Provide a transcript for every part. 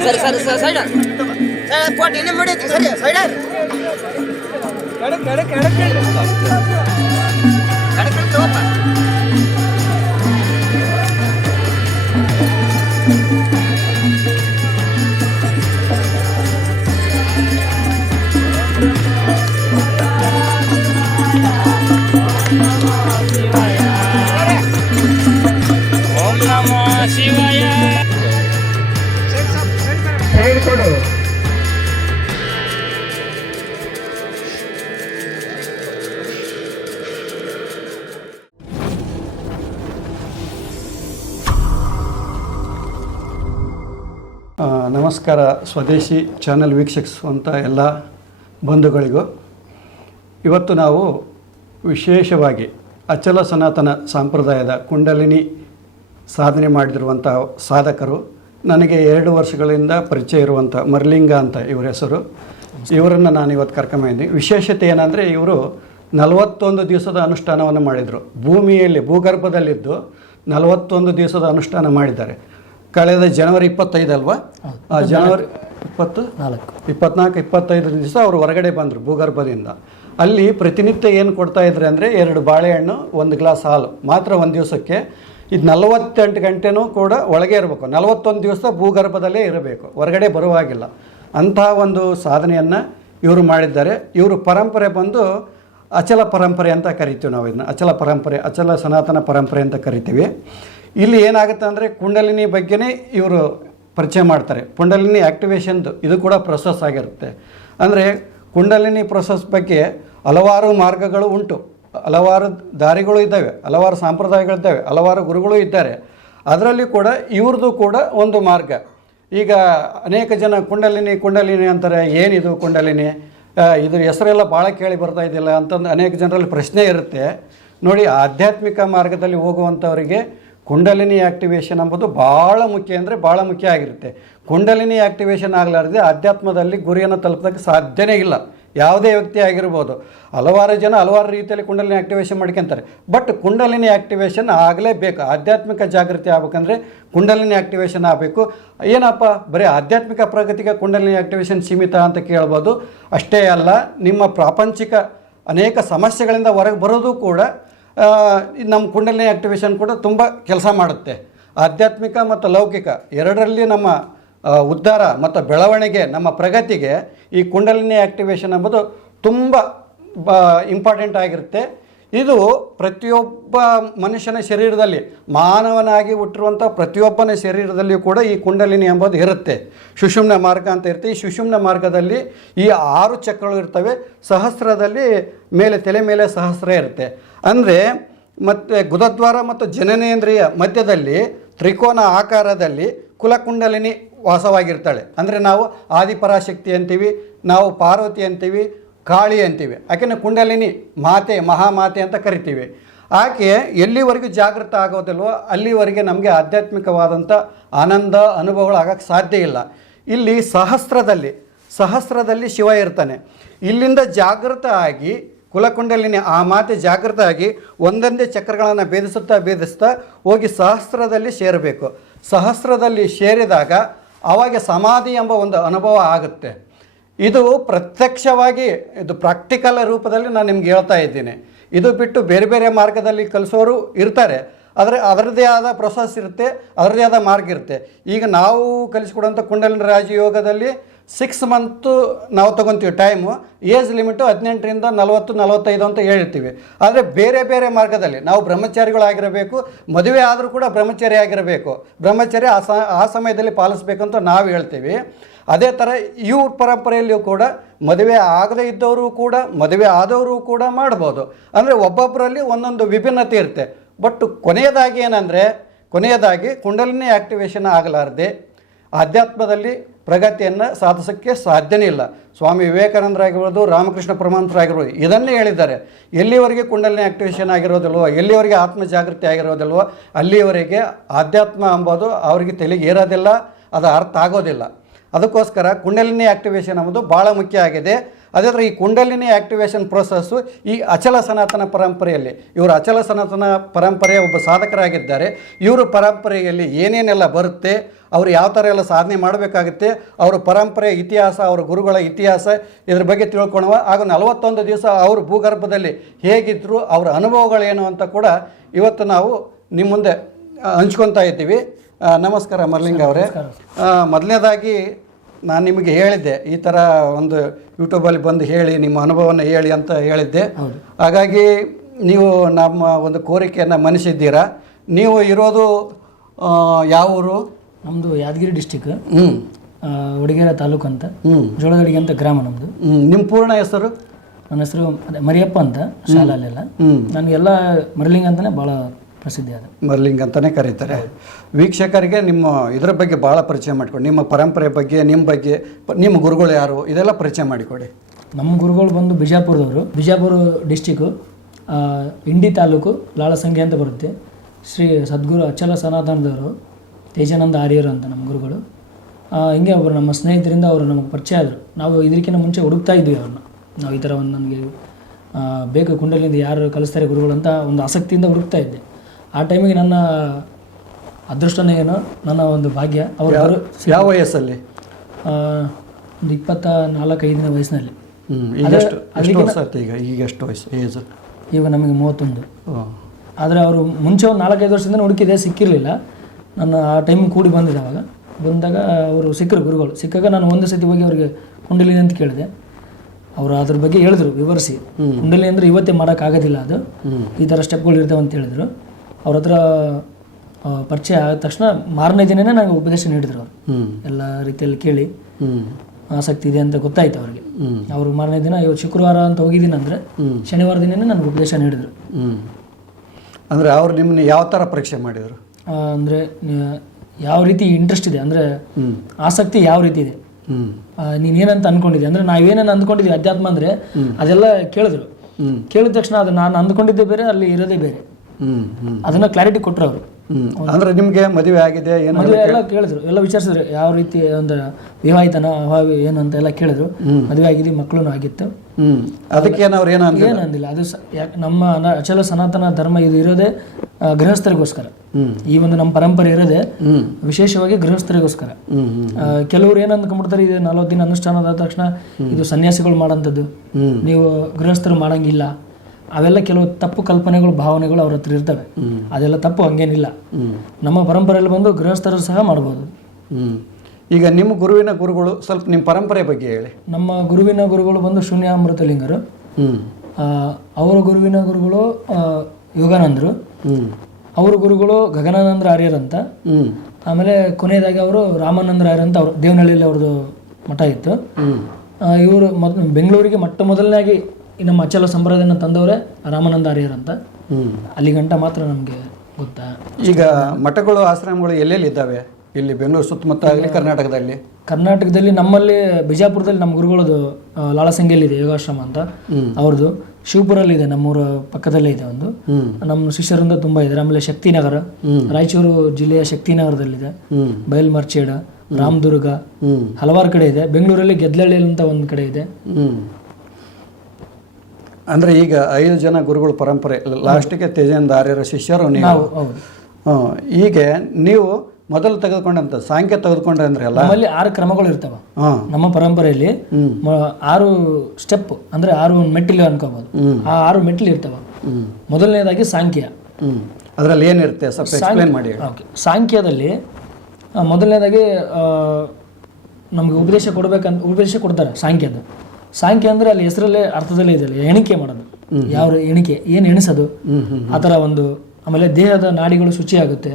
ಸರಿ ಸರಿ ಸರಿ ಸೈಡ್ ಸೈಡ್ ಕೊಟ್ಟು ಇನ್ನೇ ಮಾಡೈತಿ ಸರಿ ಸೈಡ್ ಓಂ ನಮಸ್ಕಾರ ಸ್ವದೇಶಿ ಚಾನೆಲ್ ವೀಕ್ಷಿಸುವಂಥ ಎಲ್ಲ ಬಂಧುಗಳಿಗೂ. ಇವತ್ತು ನಾವು ವಿಶೇಷವಾಗಿ ಅಚಲ ಸನಾತನ ಸಂಪ್ರದಾಯದ ಕುಂಡಲಿನಿ ಸಾಧನೆ ಮಾಡಿದಿರುವಂಥ ಸಾಧಕರು, ನನಗೆ ಎರಡು ವರ್ಷಗಳಿಂದ ಪರಿಚಯ ಇರುವಂಥ ಮರ್ಲಿಂಗ ಅಂತ ಇವರ ಹೆಸರು. ಇವರನ್ನು ನಾನು ಇವತ್ತು ಕರ್ಕೊಂಬಂದಿ ವಿಶೇಷತೆ ಏನಂದರೆ ಇವರು ನಲವತ್ತೊಂದು ದಿವಸದ ಅನುಷ್ಠಾನವನ್ನು ಮಾಡಿದರು. ಭೂಮಿಯಲ್ಲಿ, ಭೂಗರ್ಭದಲ್ಲಿದ್ದು ನಲವತ್ತೊಂದು ದಿವಸದ ಅನುಷ್ಠಾನ ಮಾಡಿದ್ದಾರೆ. ಕಳೆದ ಜನವರಿ ಇಪ್ಪತ್ತೈದು ಅಲ್ವಾ? ಆ ಜನವರಿ ಇಪ್ಪತ್ತು ನಾಲ್ಕು. ಇಪ್ಪತ್ನಾಲ್ಕು ಇಪ್ಪತ್ತೈದು ದಿವಸ ಅವರು ಹೊರಗಡೆ ಬಂದರು ಭೂಗರ್ಭದಿಂದ. ಅಲ್ಲಿ ಪ್ರತಿನಿತ್ಯ ಏನು ಕೊಡ್ತಾ ಇದ್ರೆ ಅಂದರೆ ಎರಡು ಬಾಳೆಹಣ್ಣು ಒಂದು ಗ್ಲಾಸ್ ಹಾಲು. ಮಾತ್ರ ಒಂದು ದಿವಸಕ್ಕೆ. ಇದು ನಲವತ್ತೆಂಟು ಗಂಟೆನೂ ಕೂಡ ಒಳಗೆ ಇರಬೇಕು. ನಲವತ್ತೊಂದು ದಿವಸ ಭೂಗರ್ಭದಲ್ಲೇ ಇರಬೇಕು. ಹೊರಗಡೆ ಬರುವಾಗಿಲ್ಲ. ಅಂತಹ ಒಂದು ಸಾಧನೆಯನ್ನು ಇವರು ಮಾಡಿದ್ದಾರೆ. ಇವರು ಪರಂಪರೆ ಬಂದು ಅಚಲ ಪರಂಪರೆ ಅಂತ ಕರಿತೀವಿ ನಾವು ಇದನ್ನ ಅಚಲ ಪರಂಪರೆ ಅಚಲ ಸನಾತನ ಪರಂಪರೆ ಅಂತ ಕರಿತೀವಿ. ಇಲ್ಲಿ ಏನಾಗುತ್ತೆ ಅಂದರೆ ಕುಂಡಲಿನಿ ಬಗ್ಗೆನೇ ಇವರು ಪರಿಚಯ ಮಾಡ್ತಾರೆ. ಕುಂಡಲಿನಿ ಆ್ಯಕ್ಟಿವೇಶನ್ದು ಇದು ಕೂಡ ಪ್ರೊಸೆಸ್ ಆಗಿರುತ್ತೆ. ಅಂದರೆ ಕುಂಡಲಿನಿ ಪ್ರೊಸೆಸ್ ಬಗ್ಗೆ ಹಲವಾರು ಮಾರ್ಗಗಳು ಉಂಟು. ಹಲವಾರು ದಾರಿಗಳು ಇದ್ದಾವೆ, ಹಲವಾರು ಸಂಪ್ರದಾಯಗಳಿದ್ದಾವೆ ಹಲವಾರು ಗುರುಗಳು ಇದ್ದಾರೆ. ಅದರಲ್ಲಿ ಕೂಡ ಇವ್ರದ್ದು ಕೂಡ ಒಂದು ಮಾರ್ಗ. ಈಗ ಅನೇಕ ಜನ ಕುಂಡಲಿನಿ ಕುಂಡಲಿನಿ ಅಂತಾರೆ, ಏನಿದು ಕುಂಡಲಿನಿ? ಇದು ಹೆಸರೆಲ್ಲ ಭಾಳ ಕೇಳಿ ಬರ್ತಾ ಇದೆಯಲ್ಲ ಅಂತಂದು ಅನೇಕ ಜನರಲ್ಲಿ ಪ್ರಶ್ನೆ ಇರುತ್ತೆ. ನೋಡಿ, ಆಧ್ಯಾತ್ಮಿಕ ಮಾರ್ಗದಲ್ಲಿ ಹೋಗುವಂಥವರಿಗೆ ಕುಂಡಲಿನಿ ಆ್ಯಕ್ಟಿವೇಶನ್ ಎಂಬುದು ಭಾಳ ಮುಖ್ಯ ಅಂದರೆ ಭಾಳ ಮುಖ್ಯ ಆಗಿರುತ್ತೆ. ಕುಂಡಲಿನಿ ಆಕ್ಟಿವೇಷನ್ ಆಗಲಾರದೆ ಆಧ್ಯಾತ್ಮದಲ್ಲಿ ಗುರಿಯನ್ನು ತಲುಪೋದಕ್ಕೆ ಸಾಧ್ಯನೇ ಇಲ್ಲ. ಯಾವುದೇ ವ್ಯಕ್ತಿ ಆಗಿರ್ಬೋದು. ಹಲವಾರು ಜನ ಹಲವಾರು ರೀತಿಯಲ್ಲಿ ಕುಂಡಲಿನಿ ಆಕ್ಟಿವೇಷನ್ ಮಾಡ್ಕೊಂತಾರೆ. ಬಟ್ ಕುಂಡಲಿನಿ ಆ್ಯಕ್ಟಿವೇಶನ್ ಆಗಲೇಬೇಕು. ಆಧ್ಯಾತ್ಮಿಕ ಜಾಗೃತಿ ಆಗಬೇಕಂದ್ರೆ ಕುಂಡಲಿನಿ ಆ್ಯಕ್ಟಿವೇಶನ್ ಆಗಬೇಕು. ಏನಪ್ಪ? ಬರೀ ಆಧ್ಯಾತ್ಮಿಕ ಪ್ರಗತಿಗೆ ಕುಂಡಲಿನಿ ಆ್ಯಕ್ಟಿವೇಶನ್ ಸೀಮಿತ ಅಂತ ಕೇಳ್ಬೋದು. ಅಷ್ಟೇ ಅಲ್ಲ, ನಿಮ್ಮ ಪ್ರಾಪಂಚಿಕ ಅನೇಕ ಸಮಸ್ಯೆಗಳಿಂದ ಹೊರಗೆ ಬರೋದು ಕೂಡ ನಮ್ಮ ಕುಂಡಲಿನಿ ಆ್ಯಕ್ಟಿವೇಶನ್ ಕೂಡ ತುಂಬ ಕೆಲಸ ಮಾಡುತ್ತೆ. ಆಧ್ಯಾತ್ಮಿಕ ಮತ್ತು ಲೌಕಿಕ ಎರಡರಲ್ಲಿ ನಮ್ಮ ಉದ್ಧಾರ ಮತ್ತು ಬೆಳವಣಿಗೆ, ನಮ್ಮ ಪ್ರಗತಿಗೆ ಈ ಕುಂಡಲಿನಿ ಆ್ಯಕ್ಟಿವೇಶನ್ ಎಂಬುದು ತುಂಬ ಇಂಪಾರ್ಟೆಂಟ್ ಆಗಿರುತ್ತೆ. ಇದು ಪ್ರತಿಯೊಬ್ಬ ಮನುಷ್ಯನ ಶರೀರದಲ್ಲಿ, ಮಾನವನಾಗಿ ಹುಟ್ಟಿರುವಂಥ ಪ್ರತಿಯೊಬ್ಬನ ಶರೀರದಲ್ಲಿಯೂ ಕೂಡ ಈ ಕುಂಡಲಿನಿ ಎಂಬುದು ಇರುತ್ತೆ. ಸುಷುಮ್ನ ಮಾರ್ಗ ಅಂತ ಇರುತ್ತೆ. ಈ ಸುಷುಮ್ನ ಮಾರ್ಗದಲ್ಲಿ ಈ ಆರು ಚಕ್ರಗಳು ಇರ್ತವೆ. ಸಹಸ್ರದಲ್ಲಿ ಮೇಲೆ, ತಲೆ ಮೇಲೆ ಸಹಸ್ರ ಇರುತ್ತೆ. ಅಂದರೆ ಮತ್ತು ಗುದದ್ವಾರ ಮತ್ತು ಜನನೇಂದ್ರಿಯ ಮಧ್ಯದಲ್ಲಿ ತ್ರಿಕೋನ ಆಕಾರದಲ್ಲಿ ಕುಲಕುಂಡಲಿನಿ ವಾಸವಾಗಿರ್ತಾಳೆ. ಅಂದರೆ ನಾವು ಆದಿಪರಾಶಕ್ತಿ ಅಂತೀವಿ, ನಾವು ಪಾರ್ವತಿ ಅಂತೀವಿ, ಕಾಳಿ ಅಂತೀವಿ. ಆಕೆನ ಕುಂಡಲಿನಿ ಮಾತೆ, ಮಹಾಮಾತೆ ಅಂತ ಕರಿತೀವಿ. ಆಕೆ ಎಲ್ಲಿವರೆಗೂ ಜಾಗೃತ ಆಗೋದಿಲ್ವೋ ಅಲ್ಲಿವರೆಗೆ ನಮಗೆ ಆಧ್ಯಾತ್ಮಿಕವಾದಂಥ ಆನಂದ, ಅನುಭವಗಳು ಆಗಕ್ಕೆ ಸಾಧ್ಯ ಇಲ್ಲ. ಇಲ್ಲಿ ಸಹಸ್ರದಲ್ಲಿ ಸಹಸ್ರದಲ್ಲಿ ಶಿವ ಇರ್ತಾನೆ. ಇಲ್ಲಿಂದ ಜಾಗೃತ ಆಗಿ ಕುಲಕುಂಡಲಿನಿ ಆ ಮಾತೆ ಜಾಗೃತ ಆಗಿ ಒಂದೊಂದೇ ಚಕ್ರಗಳನ್ನು ಭೇದಿಸುತ್ತಾ ಭೇದಿಸ್ತಾ ಹೋಗಿ ಸಹಸ್ರದಲ್ಲಿ ಸೇರಬೇಕು. ಸಹಸ್ರದಲ್ಲಿ ಸೇರಿದಾಗ ಅವಾಗ ಸಮಾಧಿ ಎಂಬ ಒಂದು ಅನುಭವ ಆಗುತ್ತೆ. ಇದು ಪ್ರತ್ಯಕ್ಷವಾಗಿ, ಇದು ಪ್ರಾಕ್ಟಿಕಲ್ ರೂಪದಲ್ಲಿ ನಾನು ನಿಮ್ಗೆ ಹೇಳ್ತಾ ಇದ್ದೀನಿ. ಇದು ಬಿಟ್ಟು ಬೇರೆ ಬೇರೆ ಮಾರ್ಗದಲ್ಲಿ ಕಲಿಸೋರು ಇರ್ತಾರೆ. ಆದರೆ ಅದರದ್ದೇ ಆದ ಪ್ರೊಸೆಸ್ ಇರುತ್ತೆ ಅದರದೇ ಆದ ಮಾರ್ಗ ಇರುತ್ತೆ. ಈಗ ನಾವು ಕಲಿಸ್ಕೊಡುವಂಥ ಕುಂಡಲಿನ ರಾಜಯೋಗದಲ್ಲಿ ಸಿಕ್ಸ್ ಮಂತು ನಾವು ತೊಗೊತೀವಿ ಟೈಮು ಏಜ್ ಲಿಮಿಟು ಹದಿನೆಂಟರಿಂದ ನಲವತ್ತು, ನಲವತ್ತೈದು ಅಂತ ಹೇಳ್ತೀವಿ ಆದರೆ ಬೇರೆ ಬೇರೆ ಮಾರ್ಗದಲ್ಲಿ ನಾವು ಬ್ರಹ್ಮಚಾರಿಗಳಾಗಿರಬೇಕು, ಮದುವೆ ಆದರೂ ಕೂಡ ಬ್ರಹ್ಮಚಾರಿ ಆಗಿರಬೇಕು. ಬ್ರಹ್ಮಚಾರಿ ಆ ಸ ಆ ಸಮಯದಲ್ಲಿ ಪಾಲಿಸಬೇಕು ನಾವು ಹೇಳ್ತೀವಿ. ಅದೇ ಥರ ಈ ಪರಂಪರೆಯಲ್ಲಿಯೂ ಕೂಡ ಮದುವೆ ಆಗದೇ ಇದ್ದವರು ಕೂಡ, ಮದುವೆ ಆದವರು ಕೂಡ ಮಾಡ್ಬೋದು. ಅಂದರೆ ಒಬ್ಬೊಬ್ಬರಲ್ಲಿ ಒಂದೊಂದು ವಿಭಿನ್ನತೆ ಇರುತ್ತೆ. ಬಟ್ ಕೊನೆಯದಾಗಿ ಏನಂದರೆ, ಕೊನೆಯದಾಗಿ ಕುಂಡಲಿನಿ ಆ್ಯಕ್ಟಿವೇಶನ್ ಆಗಲಾರದೆ, ಆಧ್ಯಾತ್ಮದಲ್ಲಿ ಪ್ರಗತಿಯನ್ನು ಸಾಧಿಸೋಕ್ಕೆ ಸಾಧ್ಯನೇ ಇಲ್ಲ. ಸ್ವಾಮಿ ವಿವೇಕಾನಂದರಾಗಿರ್ಬೋದು, ರಾಮಕೃಷ್ಣ ಪರಮಂತರಾಗಿರ್ಬೋದು ಇದನ್ನೇ ಹೇಳಿದ್ದಾರೆ. ಎಲ್ಲಿವರೆಗೆ ಕುಂಡಲಿನಿ ಆ್ಯಕ್ಟಿವೇಶನ್ ಆಗಿರೋದಿಲ್ವೋ, ಎಲ್ಲಿವರೆಗೆ ಆತ್ಮ ಜಾಗೃತಿ ಆಗಿರೋದಿಲ್ವೋ, ಅಲ್ಲಿವರೆಗೆ ಆಧ್ಯಾತ್ಮ ಅಂಬೋದು ಅವರಿಗೆ ತಲೆಗೆ ಏರೋದಿಲ್ಲ, ಅದು ಅರ್ಥ ಆಗೋದಿಲ್ಲ. ಅದಕ್ಕೋಸ್ಕರ ಕುಂಡಲಿನಿ ಆಕ್ಟಿವೇಶನ್ ಅನ್ನೋದು ಭಾಳ ಮುಖ್ಯ ಆಗಿದೆ. ಅದೇ ಥರ ಈ ಕುಂಡಲಿನಿ ಆಕ್ಟಿವೇಶನ್ ಪ್ರೊಸೆಸ್ಸು ಈ ಅಚಲ ಸನಾತನ ಪರಂಪರೆಯಲ್ಲಿ ಇವರು ಅಚಲ ಸನಾತನ ಪರಂಪರೆಯ ಒಬ್ಬ ಸಾಧಕರಾಗಿದ್ದಾರೆ. ಇವರು ಪರಂಪರೆಯಲ್ಲಿ ಏನೇನೆಲ್ಲ ಬರುತ್ತೆ ಅವರು ಯಾವ ಥರ ಎಲ್ಲ ಸಾಧನೆ ಮಾಡಬೇಕಾಗುತ್ತೆ ಅವರ ಪರಂಪರೆ ಇತಿಹಾಸ ಅವರ ಗುರುಗಳ ಇತಿಹಾಸ ಇದ್ರ ಬಗ್ಗೆ ತಿಳ್ಕೊಳ್ಳುವ ಹಾಗೂ ನಲವತ್ತೊಂದು ದಿವಸ ಅವರು ಭೂಗರ್ಭದಲ್ಲಿ ಹೇಗಿದ್ದರು ಅವರ ಅನುಭವಗಳೇನು ಅಂತ ಕೂಡ ಇವತ್ತು ನಾವು ನಿಮ್ಮ ಮುಂದೆ ಹಂಚ್ಕೊತಾ ಇದ್ದೀವಿ. ನಮಸ್ಕಾರ ಮರ್ಲಿಂಗ ಅವರೇ. ಮೊದಲನೇದಾಗಿ ನಾನು ನಿಮಗೆ ಹೇಳಿದ್ದೆ ಈ ಥರ ಒಂದು ಯೂಟ್ಯೂಬಲ್ಲಿ ಬಂದು ಹೇಳಿ ನಿಮ್ಮ ಅನುಭವವನ್ನು ಹೇಳಿ ಅಂತ ಹೇಳಿದ್ದೆ. ಹಾಗಾಗಿ ನೀವು ನಮ್ಮ ಒಂದು ಕೋರಿಕೆಯನ್ನು ಮನ್ನಿಸಿದ್ದೀರಾ ನೀವು ಇರೋದು ಯಾವ ಊರು? ನಮ್ಮದು ಯಾದಗಿರಿ ಡಿಸ್ಟಿಕ್ ಹ್ಞೂ ಉಡುಗೇರ ತಾಲೂಕು ಅಂತ. ಹ್ಞೂ ಜೋಳದಡಿಗೆ ಅಂತ ಗ್ರಾಮ ನಮ್ಮದು ಹ್ಞೂ ನಿಮ್ಮ ಪೂರ್ಣ ಹೆಸರು? ನನ್ನ ಹೆಸರು ಅದೇ ಮರಿಯಪ್ಪ ಅಂತ ಶಾಲಲ್ಲೆಲ್ಲ ಹ್ಞೂ ನನಗೆಲ್ಲ ಮರಲಿಂಗ ಅಂತಲೇ ಭಾಳ ಪ್ರಸಿದ್ಧಿ ಅದು. ಮರ್ಲಿಂಗ್ ಅಂತಲೇ ಕರೀತಾರೆ. ವೀಕ್ಷಕರಿಗೆ ನಿಮ್ಮ ಇದರ ಬಗ್ಗೆ ಭಾಳ ಪರಿಚಯ ಮಾಡಿಕೊಡಿ. ನಿಮ್ಮ ಪರಂಪರೆ ಬಗ್ಗೆ ನಿಮ್ಮ ಬಗ್ಗೆ ನಿಮ್ಮ ಗುರುಗಳು ಯಾರು ಇದೆಲ್ಲ ಪರಿಚಯ ಮಾಡಿಕೊಡಿ. ನಮ್ಮ ಗುರುಗಳು ಬಂದು ಬಿಜಾಪುರದವರು. ಬಿಜಾಪುರ ಡಿಸ್ಟಿಕ್ಕು ಇಂಡಿ ತಾಲೂಕು ಲಾಳಸಂಗೆ ಅಂತ ಬರುತ್ತೆ. ಶ್ರೀ ಸದ್ಗುರು ಅಚಲ ಸನಾತನದವರು ತೇಜಾನಂದ ಆರ್ಯರು ಅಂತ ನಮ್ಮ ಗುರುಗಳು. ಹಿಂಗೆ ಒಬ್ಬರು ನಮ್ಮ ಸ್ನೇಹಿತರಿಂದ ಅವರು ನಮಗೆ ಪರಿಚಯ ಆದರು. ನಾವು ಇದಕ್ಕಿಂತ ಮುಂಚೆ ಹುಡುಕ್ತಾ ಇದ್ವಿ ಅವ್ರನ್ನ. ನಾವು ಈ ಥರ ಒಂದು ನನಗೆ ಬೇಕು ಕುಂಡಲಿಂದ ಯಾರು ಕಲಿಸ್ತಾರೆ ಗುರುಗಳು ಅಂತ ಒಂದು ಆಸಕ್ತಿಯಿಂದ ಹುಡುಕ್ತಾ ಇದ್ದೆ. ಆ ಟೈಮಿಗೆ ನನ್ನ ಅದೃಷ್ಟನೇ ಏನೋ ನನ್ನ ಒಂದು ಭಾಗ್ಯ. ಅವರು ಯಾರು ಯಾವ ವಯಸ್ಸಲ್ಲಿ? ಒಂದು ಇಪ್ಪತ್ತ ನಾಲ್ಕು ಐದನೇ ವಯಸ್ಸಿನಲ್ಲಿ ಈಗ ಎಷ್ಟು ಎಷ್ಟು ವರ್ಷ ಆಯ್ತು ಈಗ? ಈಗ ಎಷ್ಟು ವಯಸ್ಸು ಏಜ್? ಈಗ ನಮಗೆ ಮೂವತ್ತೊಂದು. ಆದರೆ ಅವರು ಮುಂಚೆ ಒಂದು ನಾಲ್ಕೈದು ವರ್ಷದಿಂದ ಹುಡುಕಿದೆ ಸಿಕ್ಕಿರಲಿಲ್ಲ. ನಾನು ಆ ಟೈಮ್ ಕೂಡಿ ಬಂದಿದೆ ಅವಾಗ. ಬಂದಾಗ ಅವರು ಸಿಕ್ಕರು ಗುರುಗಳು. ಸಿಕ್ಕಾಗ ನಾನು ಒಂದು ಸತಿ ಹೋಗಿ ಅವರಿಗೆ ಕುಂಡಲಿನಿ ಅಂತ ಕೇಳಿದೆ. ಅವರು ಅದ್ರ ಬಗ್ಗೆ ಹೇಳಿದ್ರು ವಿವರಿಸಿ. ಕುಂಡಲಿ ಅಂದರೆ ಇವತ್ತೇ ಮಾಡೋಕ್ಕಾಗೋದಿಲ್ಲ ಅದು. ಈ ಥರ ಸ್ಟೆಪ್ಗಳು ಇರ್ತಾವೆ ಅಂತ ಹೇಳಿದ್ರು. ಅವ್ರ ಹತ್ರ ಪರಿಚಯ ಆದ ತಕ್ಷಣ ಮಾರನೇ ದಿನನೇ ನನಗೆ ಉಪದೇಶ ನೀಡಿದ್ರು ಅವರು. ಎಲ್ಲ ರೀತಿಯಲ್ಲಿ ಕೇಳಿ ಆಸಕ್ತಿ ಇದೆ ಅಂತ ಗೊತ್ತಾಯ್ತು ಅವರಿಗೆ. ಅವರು ಮಾರನೇ ದಿನ ಇವತ್ತು ಶುಕ್ರವಾರ ಅಂತ ಹೋಗಿದ್ದೀನಿ ಅಂದರೆ ಶನಿವಾರ ದಿನನೇ ನನಗೆ ಉಪದೇಶ ನೀಡಿದ್ರು. ಅಂದರೆ ಅವ್ರು ನಿಮ್ಮನ್ನ ಯಾವ ಥರ ಪರೀಕ್ಷೆ ಮಾಡಿದರು? ಅಂದ್ರೆ ಯಾವ ರೀತಿ ಇಂಟ್ರೆಸ್ಟ್ ಇದೆ? ಅಂದ್ರೆ ಆಸಕ್ತಿ ಯಾವ ರೀತಿ ಇದೆ? ಹ್ಞೂ ಆ, ನೀನ್ ಏನಂತ ಅನ್ಕೊಂಡಿದ್ದೆ ಅಂದ್ರೆ ನಾವೇನೇನು ಅಂದ್ಕೊಂಡಿದ್ವಿ ಅಧ್ಯಾತ್ಮ ಅಂದ್ರೆ ಅದೆಲ್ಲ ಕೇಳಿದ್ರು. ಕೇಳಿದ ತಕ್ಷಣ ಅದು ನಾನು ಅಂದ್ಕೊಂಡಿದ್ದೆ ಬೇರೆ ಅಲ್ಲಿ ಇರೋದೇ ಬೇರೆ. ಅದನ್ನ ಕ್ಲಾರಿಟಿ ಕೊಟ್ಟರು ಅವರು. ಅಂದ್ರೆ ನಿಮಗೆ ಮದುವೆ ಆಗಿದೆ ಏನು ಮದುವೆ ಎಲ್ಲ ಕೇಳಿದ್ರು. ಎಲ್ಲ ವಿಚಾರಿಸಿದ್ರು. ಯಾವ ರೀತಿ ಒಂದು ವಿವಾಹಿತನ ಅಭಾವಿ ಏನು ಅಂತ ಎಲ್ಲ ಕೇಳಿದ್ರು. ಮದುವೆ ಆಗಿದೆ ಮಕ್ಕಳು ಆಗಿತ್ತು. ಹ್ಮ್. ಅದಕ್ಕೇನು ಅವ್ರು ಏನು ಏನು ಅಂದಿಲ್ಲ. ಅದು ಯಾಕ್- ನಮ್ಮ ಅಚಲ ಸನಾತನ ಧರ್ಮ ಇದು ಇರೋದೇ ಗೃಹಸ್ಥರಿಗೋಸ್ಕರ. ಈ ಒಂದು ನಮ್ಮ ಪರಂಪರೆ ಇರೋದೆ ವಿಶೇಷವಾಗಿ ಗೃಹಸ್ಥರಿಗೋಸ್ಕರ. ಕೆಲವರು ಏನ್ ಅಂದ್ಕೊಂಡ್ಬಿಡ್ತಾರೆ ಇದು ನಲವತ್ತು ದಿನ ಅನುಷ್ಠಾನ ಆದ ತಕ್ಷಣ ಇದು ಸನ್ಯಾಸಿಗಳು ಮಾಡೋಂಥದ್ದು. ನೀವು ಗೃಹಸ್ಥರು ಮಾಡಂಗಿಲ್ಲ. ಅವೆಲ್ಲ ಕೆಲವು ತಪ್ಪು ಕಲ್ಪನೆಗಳು ಭಾವನೆಗಳು ಅವ್ರ ಹತ್ರ ಇರ್ತವೆ. ಅದೆಲ್ಲ ತಪ್ಪು ಹಂಗೇನಿಲ್ಲ. ನಮ್ಮ ಪರಂಪರೆಯಲ್ಲಿ ಬಂದು ಗೃಹಸ್ಥರು ಸಹ ಮಾಡ್ಬೋದು. ಈಗ ನಿಮ್ಮ ಗುರುವಿನ ಗುರುಗಳು ಸ್ವಲ್ಪ ನಿಮ್ಮ ಪರಂಪರೆ ಬಗ್ಗೆ ಹೇಳಿ. ನಮ್ಮ ಗುರುವಿನ ಗುರುಗಳು ಬಂದು ಶೂನ್ಯಾಮೃತಲಿಂಗರು. ಹ್ಞೂ ಆ, ಅವರ ಗುರುವಿನ ಗುರುಗಳು ಯೋಗಾನಂದರು. ಅವರ ಗುರುಗಳು ಗಗನಾನಂದ್ರ ಆರ್ಯರ್ ಅಂತ. ಆಮೇಲೆ ಕೊನೆಯದಾಗಿ ಅವರು ರಾಮಾನಂದ್ರ ಆರ್ಯರ್ ಅವರು ಅವ್ರು ದೇವನಹಳ್ಳಿಯಲ್ಲಿ ಅವ್ರದ್ದು ಮಠ ಇತ್ತು. ಇವರು ಮೊದ್ ಬೆಂಗಳೂರಿಗೆ ಮೊಟ್ಟ ಮೊದಲನೇ ಈ ನಮ್ಮ ಅಚಲ ಸಂಪ್ರದಾಯನ ತಂದವರೇ ರಾಮಾನಂದ ಹರಿಯರ್ ಅಂತ ಅಲ್ಲಿ ಗಂಟ ಮಾತ್ರ ನಮಗೆ ಗೊತ್ತಾ? ಈಗ ಮಠಗಳು ಆಶ್ರಮಗಳು ಎಲ್ಲೆಲ್ಲಿ ಇದ್ದಾವೆ? ಇಲ್ಲಿ ಬೆಂಗಳೂರು ಸುತ್ತಮುತ್ತ ಆಗಲಿ ಕರ್ನಾಟಕದಲ್ಲಿ? ಕರ್ನಾಟಕದಲ್ಲಿ ನಮ್ಮಲ್ಲಿ ಬಿಜಾಪುರದಲ್ಲಿ ನಮ್ಮ ಗುರುಗಳದು ಆ, ಲಾಳಸಂಗಿಯಲ್ಲಿ ಇದೆ ಯೋಗಾಶ್ರಮ ಅಂತ. ಅವ್ರದ್ದು ಶಿವಪುರಲ್ಲಿ ಇದೆ ನಮ್ಮೂರ ಪಕ್ಕದಲ್ಲೇ ಇದೆ ಒಂದು. ಹ್ಮ್. ನಮ್ಮ ಶಿಷ್ಯರಿಂದ ತುಂಬಾ ಇದೆ ಆಮೇಲೆ ಶಕ್ತಿನಗರ. ರಾಯಚೂರು ಜಿಲ್ಲೆಯ ಶಕ್ತಿನಗರದಲ್ಲಿದೆ. ಬಯಲ್ ಬಯಲ್ಮರ್ಚೇಡ ರಾಮದುರ್ಗ ಹಲವಾರು ಕಡೆ ಇದೆ. ಬೆಂಗಳೂರಲ್ಲಿ ಗೆದ್ಲಳ್ಳಿ ಅಂತ ಒಂದು ಕಡೆ ಇದೆ. ಅಂದರೆ ಈಗ ಐದು ಜನ ಗುರುಗಳ ಪರಂಪರೆ ಲಾಸ್ಟಿಗೆ ತೇಜೇಂದ್ರ ಆರ್ಯರ ಶಿಷ್ಯರು ನೀವು. ಈಗ ನೀವು ಮೊದಲು ತೆಗೆದುಕೊಂಡಂತ ಸಾಂಖ್ಯ ತೆಗೆದುಕೊಂಡ್ರೆ ಅಂದ್ರೆ ಅಲ್ಲ ನಮ್ಮಲ್ಲಿ ಆರು ಕ್ರಮಗಳು ಇರ್ತವೆ. ನಮ್ಮ ಪರಂಪರೆಯಲ್ಲಿ ಆರು ಸ್ಟೆಪ್ ಅಂದ್ರೆ ಆರು ಮೆಟ್ಟಿಲು ಅನ್ಕೋಬಹುದು ಆ ಆರು ಮೆಟ್ಟಿಲು ಇರ್ತವೆ. ಮೊದಲನೇದಾಗಿ ಸಾಂಖ್ಯ. ಅದರಲ್ಲಿ ಏನಿರುತ್ತೆ ಎಕ್ಸ್ಪ್ಲೇನ್ ಮಾಡಿ ಓಕೆ. ಸಾಂಖ್ಯದಲ್ಲಿ ಮೊದಲನೇದಾಗಿ ನಮಗೆ ಉಪದೇಶ ಕೊಡ್ಬೇಕಂತ ಉಪದೇಶ ಕೊಡ್ತಾರೆ ಸಾಂಖ್ಯದ. ಸಾಂಖ್ಯ ಅಂದ್ರೆ ಅಲ್ಲಿ ಹೆಸರಲ್ಲೇ ಅರ್ಥದಲ್ಲೇ ಇದೆ ಎಣಿಕೆ ಮಾಡೋದು. ಯಾವ ಎಣಿಕೆ ಏನು ಎಣಿಸೋದು? ಆ ಥರ ಒಂದು ಆಮೇಲೆ ದೇಹದ ನಾಡಿಗಳು ಶುಚಿ ಆಗುತ್ತೆ.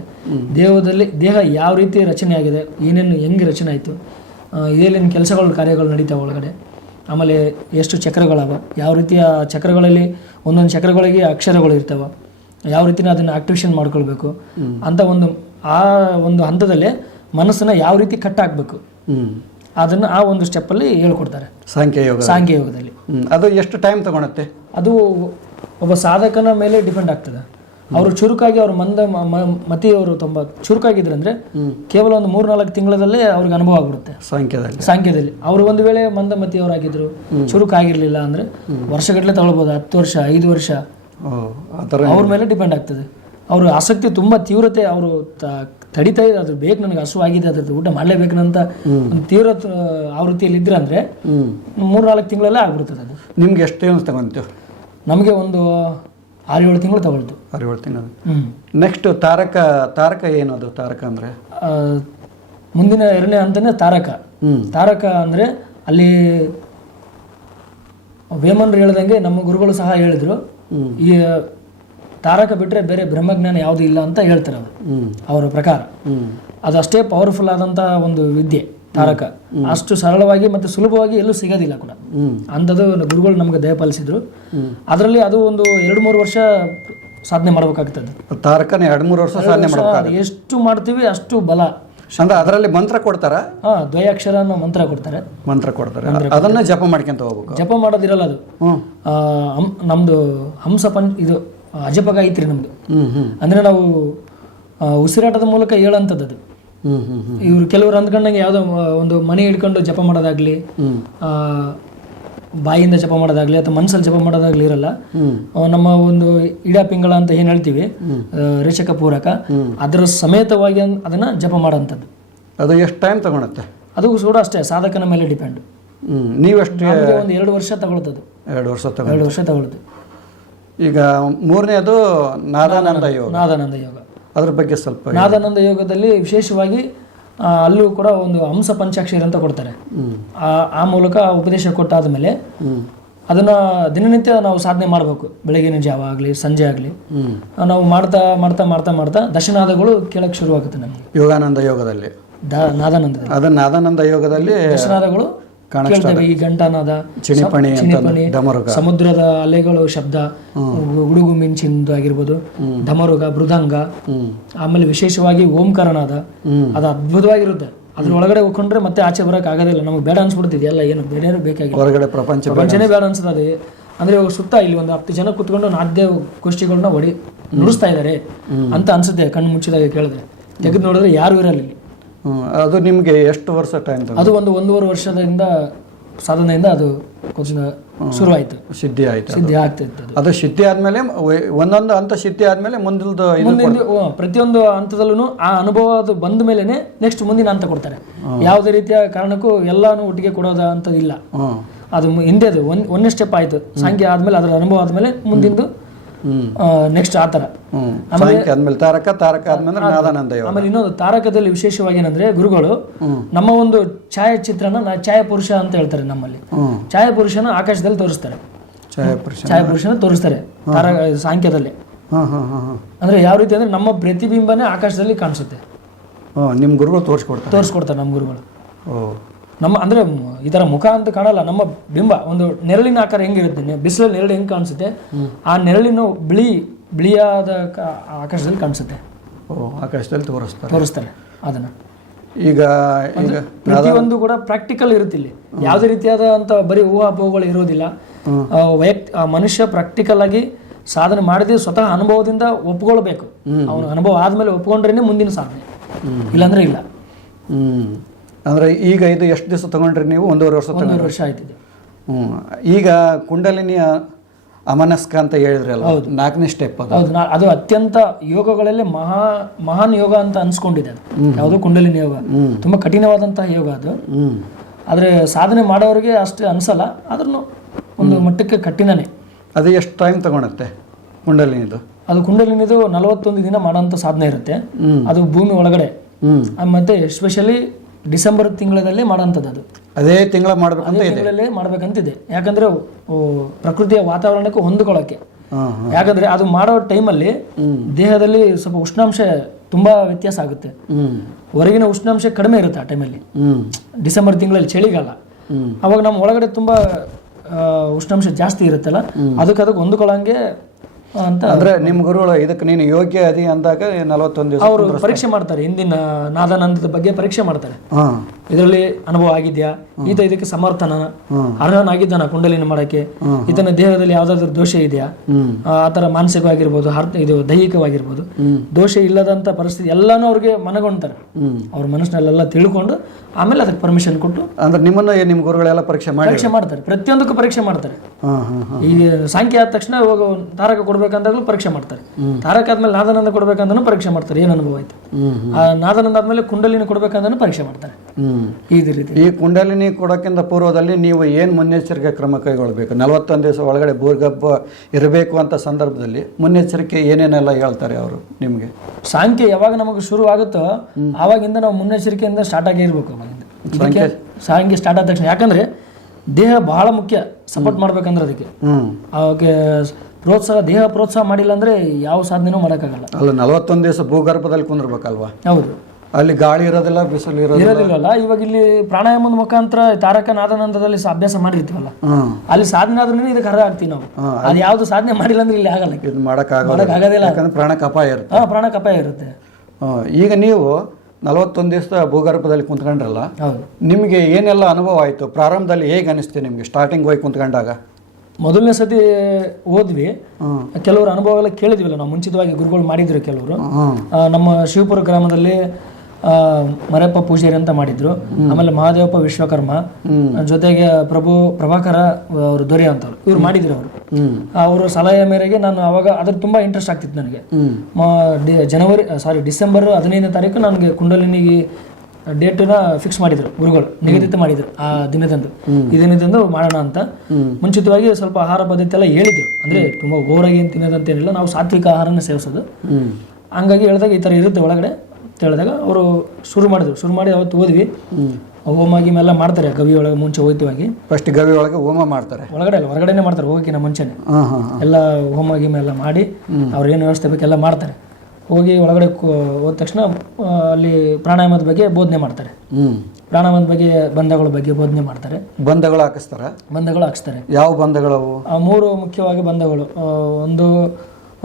ದೇಹದಲ್ಲಿ ದೇಹ ಯಾವ ರೀತಿ ರಚನೆ ಆಗಿದೆ ಏನೇನು ಹೆಂಗೆ ರಚನೆ ಆಯಿತು ಏನೇನು ಕೆಲಸಗಳು ಕಾರ್ಯಗಳು ನಡೀತಾವೆ ಒಳಗಡೆ. ಆಮೇಲೆ ಎಷ್ಟು ಚಕ್ರಗಳವ ಯಾವ ರೀತಿಯ ಚಕ್ರಗಳಲ್ಲಿ ಒಂದೊಂದು ಚಕ್ರಗಳಿಗೆ ಅಕ್ಷರಗಳು ಇರ್ತಾವೆ ಯಾವ ರೀತಿನ ಅದನ್ನು ಆಕ್ಟಿವೇಷನ್ ಮಾಡ್ಕೊಳ್ಬೇಕು. ಅಂತ ಒಂದು ಆ ಒಂದು ಹಂತದಲ್ಲೇ ಮನಸ್ಸನ್ನ ಯಾವ ರೀತಿ ಕಟ್ ಹಾಕಬೇಕು ಅದನ್ನು ಆ ಒಂದು ಸ್ಟೆಪ್ಪಲ್ಲಿ ಹೇಳ್ಕೊಡ್ತಾರೆ. ಸಾಂಖ್ಯ ಯೋಗ ಸಾಂಖ್ಯ ಯೋಗದಲ್ಲಿ. ಅದು ಎಷ್ಟು ಟೈಮ್ ತಗೊಳುತ್ತೆ? ಅದು ಒಬ್ಬ ಸಾಧಕನ ಮೇಲೆ ಡಿಪೆಂಡ್ ಆಗ್ತದೆ. ಅವರು ಚುರುಕಾಗಿ ಅವ್ರ ಮಂದ ಮತಿಯವರು ತುಂಬ ಚುರುಕಾಗಿದ್ರಂದ್ರೆ ಕೇವಲ ಒಂದು ಮೂರ್ ನಾಲ್ಕು ತಿಂಗಳಲ್ಲೇ ಅವ್ರಿಗೆ ಅನುಭವ ಆಗ್ಬಿಡುತ್ತೆ. ಸಾಂಖ್ಯದಲ್ಲಿ. ಸಾಂಖ್ಯದಲ್ಲಿ. ಅವರು ಒಂದು ವೇಳೆ ಮಂದ ಮತಿಯವರಾಗಿದ್ರು ಚುರುಕಾಗಿರ್ಲಿಲ್ಲ ಅಂದ್ರೆ ವರ್ಷಗಟ್ಟಲೆ ತಗೊಳ್ಬೋದು ಹತ್ತು ವರ್ಷ ಐದು ವರ್ಷ. ಅವ್ರ ಮೇಲೆ ಡಿಪೆಂಡ್ ಆಗ್ತದೆ. ಅವ್ರ ಆಸಕ್ತಿ ತುಂಬ ತೀವ್ರತೆ ಅವರು ತಡಿತಾ ಇದೆ ಅದು ಬೇಕು ನನಗೆ ಹಸು ಆಗಿದೆ ಅದ್ರದ್ದು ಊಟ ಮಾಡಲೇಬೇಕಂತ ಒಂದು ತೀವ್ರ ಆವೃತ್ತಿಯಲ್ಲಿ ಇದ್ರೆ ಅಂದರೆ ಮೂರ್ ನಾಲ್ಕು ತಿಂಗಳಲ್ಲೇ ಆಗ್ಬಿಡ್ತದೆ ಅದು. ನಿಮ್ಗೆ ಎಷ್ಟು ಏನು ತಗೊಂತೀವಿ ನಮಗೆ ಒಂದು ಆರು ಏಳು ತಿಂಗಳು ತಗೊಳ್ತು. ಅರಿವಳು ತಿಂಗಳು. ಹ್ಮ್. ನೆಕ್ಸ್ಟ್ ತಾರಕ ತಾರಕ ಏನು ಅದು? ತಾರಕ ಅಂದರೆ? ಮುಂದಿನ ಎರಡನೇ ಹಂತನೇ ತಾರಕ. ತಾರಕ ಅಂದ್ರೆ ಅಲ್ಲಿ ವೇಮನ್ರು ಹೇಳ್ದಂಗೆ ನಮ್ಮ ಗುರುಗಳು ಸಹ ಹೇಳಿದ್ರು. ಈ ತಾರಕ ಬಿಟ್ರೆ ಬೇರೆ ಬ್ರಹ್ಮಜ್ಞಾನ ಯಾವುದು ಇಲ್ಲ ಅಂತ ಹೇಳ್ತಾರೆ ಅವರು. ಅವರ ಪ್ರಕಾರ. ಅದು ಅಷ್ಟೇ ಪವರ್ಫುಲ್ ಆದಂತಹ ಒಂದು ವಿದ್ಯೆ ತಾರಕ. ಅಷ್ಟು ಸರಳವಾಗಿ ಮತ್ತು ಸುಲಭವಾಗಿ ಎಲ್ಲೂ ಸಿಗೋದಿಲ್ಲ ಕೂಡ. ಅಂಥದ್ದು ಗುರುಗಳು ನಮಗೆ ದಯಪಾಲಿಸಿದ್ರು ಅದರಲ್ಲಿ ಅದು ಒಂದು ಎರಡು ಮೂರು ವರ್ಷ ಸಾಧನೆ ಮಾಡಬೇಕಾಗ್ತದೆ. ತಾರಕನೇ ಎರಡು ಮೂರು ವರ್ಷ ಸಾಧನೆ ಮಾಡಬೇಕಾಗ್ತದೆ ಎಷ್ಟು ಮಾಡ್ತೀವಿ ಅಷ್ಟು ಬಲ. ಅಂದ್ರೆ ಅದರಲ್ಲಿ ಮಂತ್ರ ಕೊಡ್ತಾರ? ಹಾ ದ್ವಯಾಕ್ಷರ ಅನ್ನೋ ಮಂತ್ರ ಕೊಡ್ತಾರೆ. ಮಂತ್ರ ಕೊಡ್ತಾರೆ. ಅದನ್ನ ಜಪ ಮಾಡ್ಕೊಂತ ಹೋಗ್ಬೇಕು. ಜಪ ಮಾಡೋದಿರಲ್ಲ ಅದು. ನಮ್ದು ಹಂಸ ಪಂಚ ಇದು ಅಜಪಗ ಐತ್ರಿ ನಮ್ದು ಅಂದ್ರೆ ನಾವು ಉಸಿರಾಟದ ಮೂಲಕ ಹೇಳಂತದ್ದು ಅದು. ಇವ್ರು ಕೆಲವರು ಅಂದ್ಕೊಂಡಂಗೆ ಯಾವುದೋ ಒಂದು ಮನೆ ಹಿಡ್ಕೊಂಡು ಜಪ ಮಾಡೋದಾಗ್ಲಿ ಆ, ಬಾಯಿಂದ ಜಪ ಮಾಡೋದಾಗ್ಲಿ ಅಥವಾ ಮನಸ್ಸಲ್ಲಿ ಜಪ ಮಾಡೋದಾಗ್ಲಿ ಇರಲ್ಲ. ನಮ್ಮ ಒಂದು ಇಡ ಪಿಂಗಳ ಅಂತ ಏನು ಹೇಳ್ತೀವಿ ರೇಷಕ ಪೂರಕ ಅದರ ಸಮೇತವಾಗಿ ಅದನ್ನ ಜಪ ಮಾಡೋಂಥದ್ದು. ಅದು ಎಷ್ಟು ಟೈಮ್ ತಗೊಳತ್ತೆ? ಅದು ಕೂಡ ಅಷ್ಟೇ ಸಾಧಕನ ಮೇಲೆ ಡಿಪೆಂಡ್ ಹ್ಮ್ ನೀವೆಷ್ಟು ಒಂದು ಎರಡು ವರ್ಷ ತಗೊಳ್ತದ್ದು. ಎರಡು ವರ್ಷ ಎರಡು ವರ್ಷ ತಗೊಳ್ತು ಈಗ ಮೂರನೇದು ನಾದಾನಂದ ಯೋಗ. ನಾದಾನಂದ ಯೋಗ. ಅದ್ರ ಬಗ್ಗೆ ಸ್ವಲ್ಪ ನಾದಾನಂದ ಯೋಗದಲ್ಲಿ ವಿಶೇಷವಾಗಿ ಅಲ್ಲೂ ಕೂಡ ಒಂದು ಹಂಸ ಪಂಚಾಕ್ಷರಿ ಅಂತ ಕೊಡ್ತಾರೆ. ಆ ಮೂಲಕ ಉಪದೇಶ ಕೊಟ್ಟಾದ ಮೇಲೆ ಅದನ್ನ ದಿನನಿತ್ಯ ನಾವು ಸಾಧನೆ ಮಾಡಬೇಕು. ಬೆಳಗಿನ ಜಾವ ಆಗಲಿ ಸಂಜೆ ಆಗಲಿ. ನಾವು ಮಾಡ್ತಾ ಮಾಡ್ತಾ ಮಾಡ್ತಾ ಮಾಡ್ತಾ ದಶನಾದಗಳು ಕೇಳಕ್ಕೆ ಶುರುವಾಗುತ್ತೆ ನಮಗೆ. ಯೋಗಾನಂದ ಯೋಗದಲ್ಲಿ. ದ- ಅದನ್ನ ಅದು ನಾದಾನಂದ ಯೋಗದಲ್ಲಿ ದಶನಾದಗಳು ಕೇಳ್ತೇವೆ ಈ ಗಂಟನಾದ ಚಿಣಿಪಣಿ ಸಮುದ್ರದ ಅಲೆಗಳು ಶಬ್ದ ಗುಡುಗು ಮಿಂಚಿಂದು ಆಗಿರ್ಬೋದು ಧಮರುಗ ಮೃದಂಗ ಆಮೇಲೆ ವಿಶೇಷವಾಗಿ ಓಂಕಾರನಾದ ಅದು ಅದ್ಭುತವಾಗಿರುತ್ತೆ. ಅದ್ರ ಒಳಗಡೆ ಹೋಗ್ಕೊಂಡ್ರೆ ಮತ್ತೆ ಆಚೆ ಬರಕ್ ಆಗೋದಿಲ್ಲ ನಮ್ಗೆ ಬೇಡ ಅನ್ಸ್ಬಿಡ್ತಿದೆ. ಎಲ್ಲ ಏನು ಬೇರೆ ಬೇಕಾಗಿ ಹೊರಗಡೆ ಪ್ರಪಂಚ ಪ್ರಪಂಚನೇ ಬೇಡ ಅನ್ಸುತ್ತೆ ಅಂದ್ರೆ ಇವಾಗ ಸುತ್ತ ಇಲ್ಲಿ ಒಂದು ಹತ್ತು ಜನ ಕುತ್ಕೊಂಡು ನಾದ್ಯ ಗೋಷ್ಠಿಗಳನ್ನ ಹೊಡಿ ನುಡಿಸ್ತಾ ಇದ್ದಾರೆ ಅಂತ ಅನ್ಸುತ್ತೆ ಕಣ್ಣು ಮುಚ್ಚಿದಾಗ ಕೇಳಿದ್ರೆ. ತೆಗೆದು ನೋಡಿದ್ರೆ ಯಾರು ಇರಲ್ಲ ಇಲ್ಲಿ ಹ್ಞೂ ಅದು ನಿಮಗೆ ಎಷ್ಟು ವರ್ಷ ಟೈಮ್ ಅದು ಒಂದು ಒಂದೂವರೆ ವರ್ಷದಿಂದ ಸಾಧನೆಯಿಂದ ಅದು ಕೊಂಚ ಶುರುವಾಯಿತು. ಸಿದ್ಧಿ ಆಯ್ತು ಸಿದ್ಧಿ ಆಗ್ತಿತ್ತು ಅದು. ಅದು ಸಿದ್ಧಿ ಆದ್ಮೇಲೆ ಒಂದೊಂದು ಹಂತ ಸಿದ್ಧಿ ಆದ್ಮೇಲೆ ಮುಂದಿಲ್ದು ಇದು ಮುಂದಿನ ಓ, ಪ್ರತಿಯೊಂದು ಹಂತದಲ್ಲೂ ಆ ಅನುಭವ ಅದು ಬಂದ ಮೇಲೆನೆ ನೆಕ್ಸ್ಟ್ ಮುಂದಿನ ಹಂತ ಕೊಡ್ತಾರೆ. ಯಾವುದೇ ರೀತಿಯ ಕಾರಣಕ್ಕೂ ಎಲ್ಲಾನು ಒಟ್ಟಿಗೆ ಕೊಡೋದ ಅಂತದಿಲ್ಲ. ಇಲ್ಲ ಅದು ಮು- ಹಿಂದೆ ಅದು ಒಂದ್ ಒಂದನೇ ಸ್ಟೆಪ್ ಆಯ್ತು. ಸಂಖ್ಯೆ ಆದ್ಮೇಲೆ ಅದರ ಅನುಭವ ಆದ್ಮೇಲೆ ಮುಂದಿಂದು ನೆಕ್ಸ್ಟ್ ಆ ಥರ. ಆಮೇಲೆ ತಾರಕ ತಾರಕ ಆದ್ಮೇಲೆ ನಾದಾನಂದ ಯೋಗ ಆಮೇಲೆ ಇನ್ನೊಂದು ತಾರಕದಲ್ಲಿ ವಿಶೇಷವಾಗಿ ಏನಂದ್ರೆ ಗುರುಗಳು ನಮ್ಮ ಒಂದು ಛಾಯಾಚಿತ್ರನ ಛಾಯಾಪುರುಷ ಅಂತ ಹೇಳ್ತಾರೆ ನಮ್ಮಲ್ಲಿ. ಛಾಯಾಪುರುಷನ ಆಕಾಶದಲ್ಲಿ ತೋರಿಸ್ತಾರೆ. ಛಾಯಾಪುರುಷ ಛಾಯಾಪುರುಷನ ತೋರಿಸ್ತಾರೆ ತಾರ ಸಾಂಖ್ಯದಲ್ಲಿ ಅಂದ್ರೆ ಯಾವ ರೀತಿ ಅಂದ್ರೆ ನಮ್ಮ ಪ್ರತಿಬಿಂಬನೇ ಆಕಾಶದಲ್ಲಿ ಕಾಣಿಸುತ್ತೆ. ನಿಮ್ ನಿಮ್ಮ ಗುರುಗಳು ತೋರಿಸ್ಕೊಡ್ತಾರೆ. ತೋರಿಸ್ಕೊಡ್ತಾರೆ ನಮ್ಮ ಗುರುಗಳು. ಓ. ನಮ್ಮ ಅಂದ್ರೆ ತರ ಮುಖ ಅಂತ ಕಾಣಲ್ಲ ನಮ್ಮ ಬಿಂಬ ಒಂದು ನೆರಳಿನ ಆಕಾರ ಹೆಂಗಿರುತ್ತೆ ಬಿಸಿಲಲ್ಲಿ ನೆರಳು ಹೆಂಗೆ ಕಾಣಿಸುತ್ತೆ? ಆ ನೆರಳಿನ ಬಿಳಿ ಬಿಳಿಯಾದ ಆಕಾಶದಲ್ಲಿ ಕಾಣಿಸುತ್ತೆ. ಓ ಆಕಾಶದಲ್ಲಿ ತೋರಿಸ್ತಾರೆ. ತೋರಿಸ್ತಾರೆ ಅದನ್ನ. ಈಗ ಈಗ ಪ್ರತಿಯೊಂದು ಕೂಡ ಪ್ರಾಕ್ಟಿಕಲ್ ಇರುತ್ತೆ ಇಲ್ಲಿ. ಯಾವುದೇ ರೀತಿಯಾದ ಅಂತ ಬರೀ ಊಹಾಪೋಹಗಳು ಇರೋದಿಲ್ಲ. ವೈಯಕ್ತಿ ಆ ಮನುಷ್ಯ ಪ್ರಾಕ್ಟಿಕಲ್ ಆಗಿ ಸಾಧನೆ ಮಾಡಿದ್ರೆ ಸ್ವತಃ ಅನುಭವದಿಂದ ಒಪ್ಕೊಳ್ಬೇಕು. ಅವನ ಅನುಭವ ಆದ್ಮೇಲೆ ಒಪ್ಕೊಂಡ್ರೇನೆ ಮುಂದಿನ ಸಾಧನೆ. ಇಲ್ಲಾಂದ್ರೆ ಇಲ್ಲ. ಅಂದರೆ ಈಗ ಇದು ಎಷ್ಟು ದಿವಸ ತಗೊಂಡ್ರಿ ನೀವು? ಒಂದೂವರೆ ವರ್ಷ ಒಂದೂವರೆ ವರ್ಷ ಆಯ್ತಿದೆ. ಹ್ಞೂ ಈಗ ಕುಂಡಲಿನಿಯ ಅಮನಸ್ಕ ಅಂತ ಹೇಳಿದ್ರಲ್ಲ ನಾಲ್ಕನೇ ಸ್ಟೆಪ್ ಅದು. ಹೌದು ಅದು ಅತ್ಯಂತ ಯೋಗಗಳಲ್ಲಿ ಮಹಾ ಮಹಾನ್ ಯೋಗ ಅಂತ ಅನ್ಸ್ಕೊಂಡಿದೆ ಅದು. ಯಾವುದು ಕುಂಡಲಿನಿ ಯೋಗ. ತುಂಬಾ ಕಠಿಣವಾದಂತಹ ಯೋಗ ಅದು. ಆದರೆ ಸಾಧನೆ ಮಾಡೋರಿಗೆ ಅಷ್ಟು ಅನ್ಸಲ್ಲ. ಆದ್ರೂ ಒಂದು ಮಟ್ಟಕ್ಕೆ ಕಠಿಣನೇ. ಅದು ಎಷ್ಟು ಟೈಮ್ ತಗೊಳತ್ತೆ ಕುಂಡಲಿನಿದು? ಅದು ಕುಂಡಲಿನಿದು ನಲವತ್ತೊಂದು ದಿನ ಮಾಡೋಂಥ ಸಾಧನೆ ಇರುತ್ತೆ. ಅದು ಭೂಮಿ ಒಳಗಡೆ. ಮತ್ತೆ ಎಸ್ಪೆಷಲಿ ಡಿಸೆಂಬರ್ ತಿಂಗಳಲ್ಲೇ ಮಾಡುವಂಥದ್ದು ಅದು. ಅದೇ ತಿಂಗಳ ಮಾಡ್ಬೇಕಂತ ಇದೆ. ತಿಂಗಳಲ್ಲೇ ಮಾಡ್ಬೇಕಂತಿದೆ. ಯಾಕಂದ್ರೆ ಪ್ರಕೃತಿಯ ವಾತಾವರಣಕ್ಕೆ ಹೊಂದಿಕೊಳ್ಳೋಕೆ. ಯಾಕಂದ್ರೆ ಅದು ಮಾಡೋ ಟೈಮಲ್ಲಿ ದೇಹದಲ್ಲಿ ಸ್ವಲ್ಪ ಉಷ್ಣಾಂಶ ತುಂಬಾ ವ್ಯತ್ಯಾಸ ಆಗುತ್ತೆ. ಹೊರಗಿನ ಉಷ್ಣಾಂಶ ಕಡಿಮೆ ಇರುತ್ತೆ ಆ ಟೈಮಲ್ಲಿ. ಡಿಸೆಂಬರ್ ತಿಂಗಳಲ್ಲಿ ಚಳಿಗಾಲ. ಅವಾಗ ನಮ್ಮ ಒಳಗಡೆ ತುಂಬಾ ಉಷ್ಣಾಂಶ ಜಾಸ್ತಿ ಇರುತ್ತಲ್ಲ ಅದಕ್ಕೆ ಅದಕ್ಕೆ ಹೊಂದ್ಕೊಳ್ಳಂಗೆ ಅಂತ ಅಂದ್ರೆ ನಿಮ್ ಗುರುಗಳು ಇದಕ್ಕೆ ನೀನು ಯೋಗ್ಯ ಅದಿ ಅಂದಾಗ ನಲವತ್ತೊಂದು ದಿವಸ ಅವರು ಪರೀಕ್ಷೆ ಮಾಡ್ತಾರೆ ಹಿಂದಿನ ನಾದಾನಂದದ ಬಗ್ಗೆ ಪರೀಕ್ಷೆ ಮಾಡ್ತಾರೆ. ಇದರಲ್ಲಿ ಅನುಭವ ಆಗಿದ್ಯಾ? ಈತ ಇದಕ್ಕೆ ಸಮರ್ಥನ? ಅರ್ಹನಾಗಿದ್ದಾನ ಕುಂಡಲಿನ ಮಾಡಕ್ಕೆ ಈತನ ದೇಹದಲ್ಲಿ ಯಾವ್ದಾದ್ರು ದೋಷ ಇದೆಯಾ? ಆ ತರ ಮಾನಸಿಕವಾಗಿರ್ಬೋದು ಇದು ದೈಹಿಕವಾಗಿರ್ಬೋದು. ದೋಷ ಇಲ್ಲದಂತ ಪರಿಸ್ಥಿತಿ ಎಲ್ಲಾನು ಅವ್ರಿಗೆ ಮನಗೊಂಡ್ತಾರೆ ಅವ್ರ ಮನಸ್ಸಿನಲ್ಲೆಲ್ಲ ತಿಳ್ಕೊಂಡು ಆಮೇಲೆ ಅದಕ್ಕೆ ಪರ್ಮಿಷನ್ ಕೊಟ್ಟು ಅಂದ್ರೆ ನಿಮ್ಮನ್ನ ನಿಮ್ ಗುರುಗಳೆಲ್ಲ ಪರೀಕ್ಷೆ ಮಾಡಿ ಪರೀಕ್ಷೆ ಮಾಡ್ತಾರೆ. ಪ್ರತಿಯೊಂದಕ್ಕೂ ಪರೀಕ್ಷೆ ಮಾಡ್ತಾರೆ. ಈ ಸಾಂಖ್ಯ ಆದ ತಕ್ಷಣ ಇವಾಗ ತಾರಕ ಕೊಡ್ಬೇಕಂದಾಗಲೂ ಪರೀಕ್ಷೆ ಮಾಡ್ತಾರೆ. ತಾರಕ ಆದ್ಮೇಲೆ ನಾದನಂದ ಕೊಡ್ಬೇಕಂದ್ರೂ ಪರೀಕ್ಷೆ ಮಾಡ್ತಾರೆ ಏನು ಅನುಭವ ಆಯ್ತು. ಆ ನಾದನಂದ ಆದ್ಮೇಲೆ ಕುಂಡಲಿನ ಕೊಡ್ಬೇಕಂದ್ರೂ ಪರೀಕ್ಷೆ ಮಾಡ್ತಾರೆ. ಇದೇ ಈ ರೀತಿ. ಈ ಕುಂಡಲಿನಿ ಕೊಡೋಕ್ಕಿಂತ ಪೂರ್ವದಲ್ಲಿ ನೀವು ಏನು ಮುನ್ನೆಚ್ಚರಿಕೆ ಕ್ರಮ ಕೈಗೊಳ್ಳಬೇಕು ನಲವತ್ತೊಂದು ದಿವಸ ಒಳಗಡೆ ಬೂರ್ಗಬ್ಬ ಇರಬೇಕು ಅಂತ ಸಂದರ್ಭದಲ್ಲಿ ಮುನ್ನೆಚ್ಚರಿಕೆ ಏನೇನೆಲ್ಲ ಹೇಳ್ತಾರೆ ಅವರು ನಿಮಗೆ? ಸಾಂಖ್ಯ ಯಾವಾಗ ನಮಗೆ ಶುರು ಆಗುತ್ತೋ ಆವಾಗಿಂದ ನಾವು ಮುನ್ನೆಚ್ಚರಿಕೆಯಿಂದ ಸ್ಟಾರ್ಟ್ ಆಗಿ ಇರಬೇಕು ಅವಾಗಿಂದ. ಸಾಂಖ್ಯ? ಸ್ಟಾರ್ಟ್ ಆದ ತಕ್ಷಣ. ಯಾಕಂದ್ರೆ ದೇಹ ಬಹಳ ಮುಖ್ಯ. ಸಪೋರ್ಟ್ ಮಾಡ್ಬೇಕಂದ್ರೆ ಅದಕ್ಕೆ. ಪ್ರೋತ್ಸಾಹ ದೇಹ ಪ್ರೋತ್ಸಾಹ ಮಾಡಿಲ್ಲ ಅಂದ್ರೆ ಯಾವ ಸಾಧನೆನೂ ಮಾಡೋಕ್ಕಾಗಲ್ಲ. ಅಲ್ಲ ನಲವತ್ತೊಂದು ದಿವಸ ಭೂಗರ್ಭದಲ್ಲಿ ಕುಂದಿರ್ಬೇಕಲ್ವಾ? ಹೌದು. ಅಲ್ಲಿ ಗಾಳಿ ಇರೋದಿಲ್ಲ ಬಿಸಿಲು ಇರೋದಿಲ್ಲ? ಇವಾಗ ಇಲ್ಲಿ ಪ್ರಾಣಾಯಾಮದ ಮುಖಾಂತರ ತಾರಕ ನಾದಾನಂದದಲ್ಲಿ ಸ- ಅಭ್ಯಾಸ ಮಾಡಿರ್ತೀವಲ್ಲ? ಅಲ್ಲಿ ಸಾಧನೆ ಆದ್ರೂ ಇದಕ್ಕೆ ಅರ್ಹ ಆಗ್ತೀವಿ ನಾವು ಅದು ಯಾವ್ದು ಸಾಧನೆ ಮಾಡಿಲ್ಲ ಅಂದ್ರೆ ಇಲ್ಲಿ ಆಗಲ್ಲ. ಇದು ಮಾಡೋಕ್ಕಾಗಲ್ಲ ಯಾಕಂದ್ರೆ ಪ್ರಾಣಕ್ಕೆ ಅಪಾಯ ಇರುತ್ತೆ. ಹಾ ಪ್ರಾಣಕ್ಕೆ ಅಪಾಯ ಇರುತ್ತೆ. ಈಗ ನೀವು ನಲವತ್ತೊಂದು ದಿವಸ ಭೂಗರ್ಭದಲ್ಲಿ ಕುಂತ್ಕೊಂಡ್ರಲ್ಲ ಹೌದು. ನಿಮಗೆ ಏನೆಲ್ಲ ಅನುಭವ ಆಯಿತು? ಪ್ರಾರಂಭದಲ್ಲಿ ಹೇಗೆ ಅನಿಸ್ತು ನಿಮಗೆ ಸ್ಟಾರ್ಟಿಂಗ್ ಹೋಗಿ ಕುಂತ್ಕೊಂಡಾಗ? ಮೊದಲನೇ ಸತಿ ಓದ್ವಿ. ಕೆಲವರು ಅನುಭವ ಕೇಳಿದ್ವಿಲ್ಲ. ನಾವು ಮುಂಚಿತವಾಗಿ ಗುರುಗಳು ಮಾಡಿದ್ರು ಕೆಲವರು. ನಮ್ಮ ಶಿವಪುರ ಗ್ರಾಮದಲ್ಲಿ ಆ, ಮರೆಯಪ್ಪ ಪೂಜಾರಿ ಅಂತ ಮಾಡಿದ್ರು. ಆಮೇಲೆ ಮಹಾದೇವಪ್ಪ ವಿಶ್ವಕರ್ಮ. ಜೊತೆಗೆ ಪ್ರಭು ಪ್ರಭಾಕರ ಅವರು ದೊರೆ ಅಂತವ್ರು ಇವ್ರು ಮಾಡಿದ್ರು ಅವರು. ಅವರ ಸಲಹೆ ಮೇರೆಗೆ ನಾನು ಅವಾಗ ಅದ್ರ ತುಂಬಾ ಇಂಟ್ರೆಸ್ಟ್ ಆಗ್ತಿತ್ತು ನನಗೆ. ಜನವರಿ ಸಾರಿ ಡಿಸೆಂಬರ್ ಹದಿನೈದನೇ ತಾರೀಕು ನನಗೆ ಕುಂಡಲಿನಿಗೆ ಡೇಟನ್ನ ಫಿಕ್ಸ್ ಮಾಡಿದ್ರು ಗುರುಗಳು ನಿಗದಿತ ಮಾಡಿದ್ರು ಆ ದಿನದಂದು. ಈ ದಿನದಂದು ಮಾಡೋಣ ಅಂತ. ಮುಂಚಿತವಾಗಿ ಸ್ವಲ್ಪ ಆಹಾರ ಪದ್ಧತಿ ಎಲ್ಲ ಹೇಳಿದ್ರು. ಅಂದ್ರೆ ತುಂಬಾ ಗೋರಾಗಿ ಏನು ತಿನ್ನೋದಂತೇನಿಲ್ಲ ನಾವು ಸಾತ್ವಿಕ ಆಹಾರನ ಸೇವಿಸೋದು. ಹಂಗಾಗಿ ಹೇಳಿದಾಗ ಈ ತರ ಇರುತ್ತೆ ಒಳಗಡೆ ಅಂತ ಹೇಳಿದಾಗ ಅವರು ಶುರು ಮಾಡಿದ್ರು. ಶುರು ಮಾಡಿ ಅವತ್ತು ಓದ್ವಿ. ಹೋಮ. ಗೀಮ ಎಲ್ಲ ಮಾಡ್ತಾರೆ ಗವಿ ಒಳಗೆ ಮುಂಚೆ ಹೋಗ್ತೀವಾಗಿ ಫಸ್ಟ್ ಗವಿ ಒಳಗೆ ಹೋಮ ಮಾಡ್ತಾರೆ. ಒಳಗಡೆ ಅಲ್ಲ ಹೊರಗಡೆನೆ ಮಾಡ್ತಾರೆ ಹೋಗಕ್ಕಿಂತ ಮುಂಚೆನೆ. ಎಲ್ಲ ಹೋಮ ಗೀಮ ಎಲ್ಲ ಮಾಡಿ ಅವ್ರ ಏನು ವ್ಯವಸ್ಥೆ ಬೇಕೆಲ್ಲ ಮಾಡ್ತಾರೆ. ಹೋಗಿ ಒಳಗಡೆ ಹೋದ ತಕ್ಷಣ ಅಲ್ಲಿ ಪ್ರಾಣಾಯಾಮದ ಬಗ್ಗೆ ಬೋಧನೆ ಮಾಡ್ತಾರೆ. ಪ್ರಾಣಾಯಾಮದ ಬಗ್ಗೆ ಬಂಧಗಳ ಬಗ್ಗೆ ಬೋಧನೆ ಮಾಡ್ತಾರೆ. ಬಂಧಗಳು ಹಾಕಿಸ್ತಾರ? ಬಂಧಗಳು ಹಾಕಿಸ್ತಾರೆ. ಯಾವ ಬಂಧಗಳವು? ಆ ಮೂರು ಮುಖ್ಯವಾಗಿ ಬಂಧಗಳು. ಒಂದು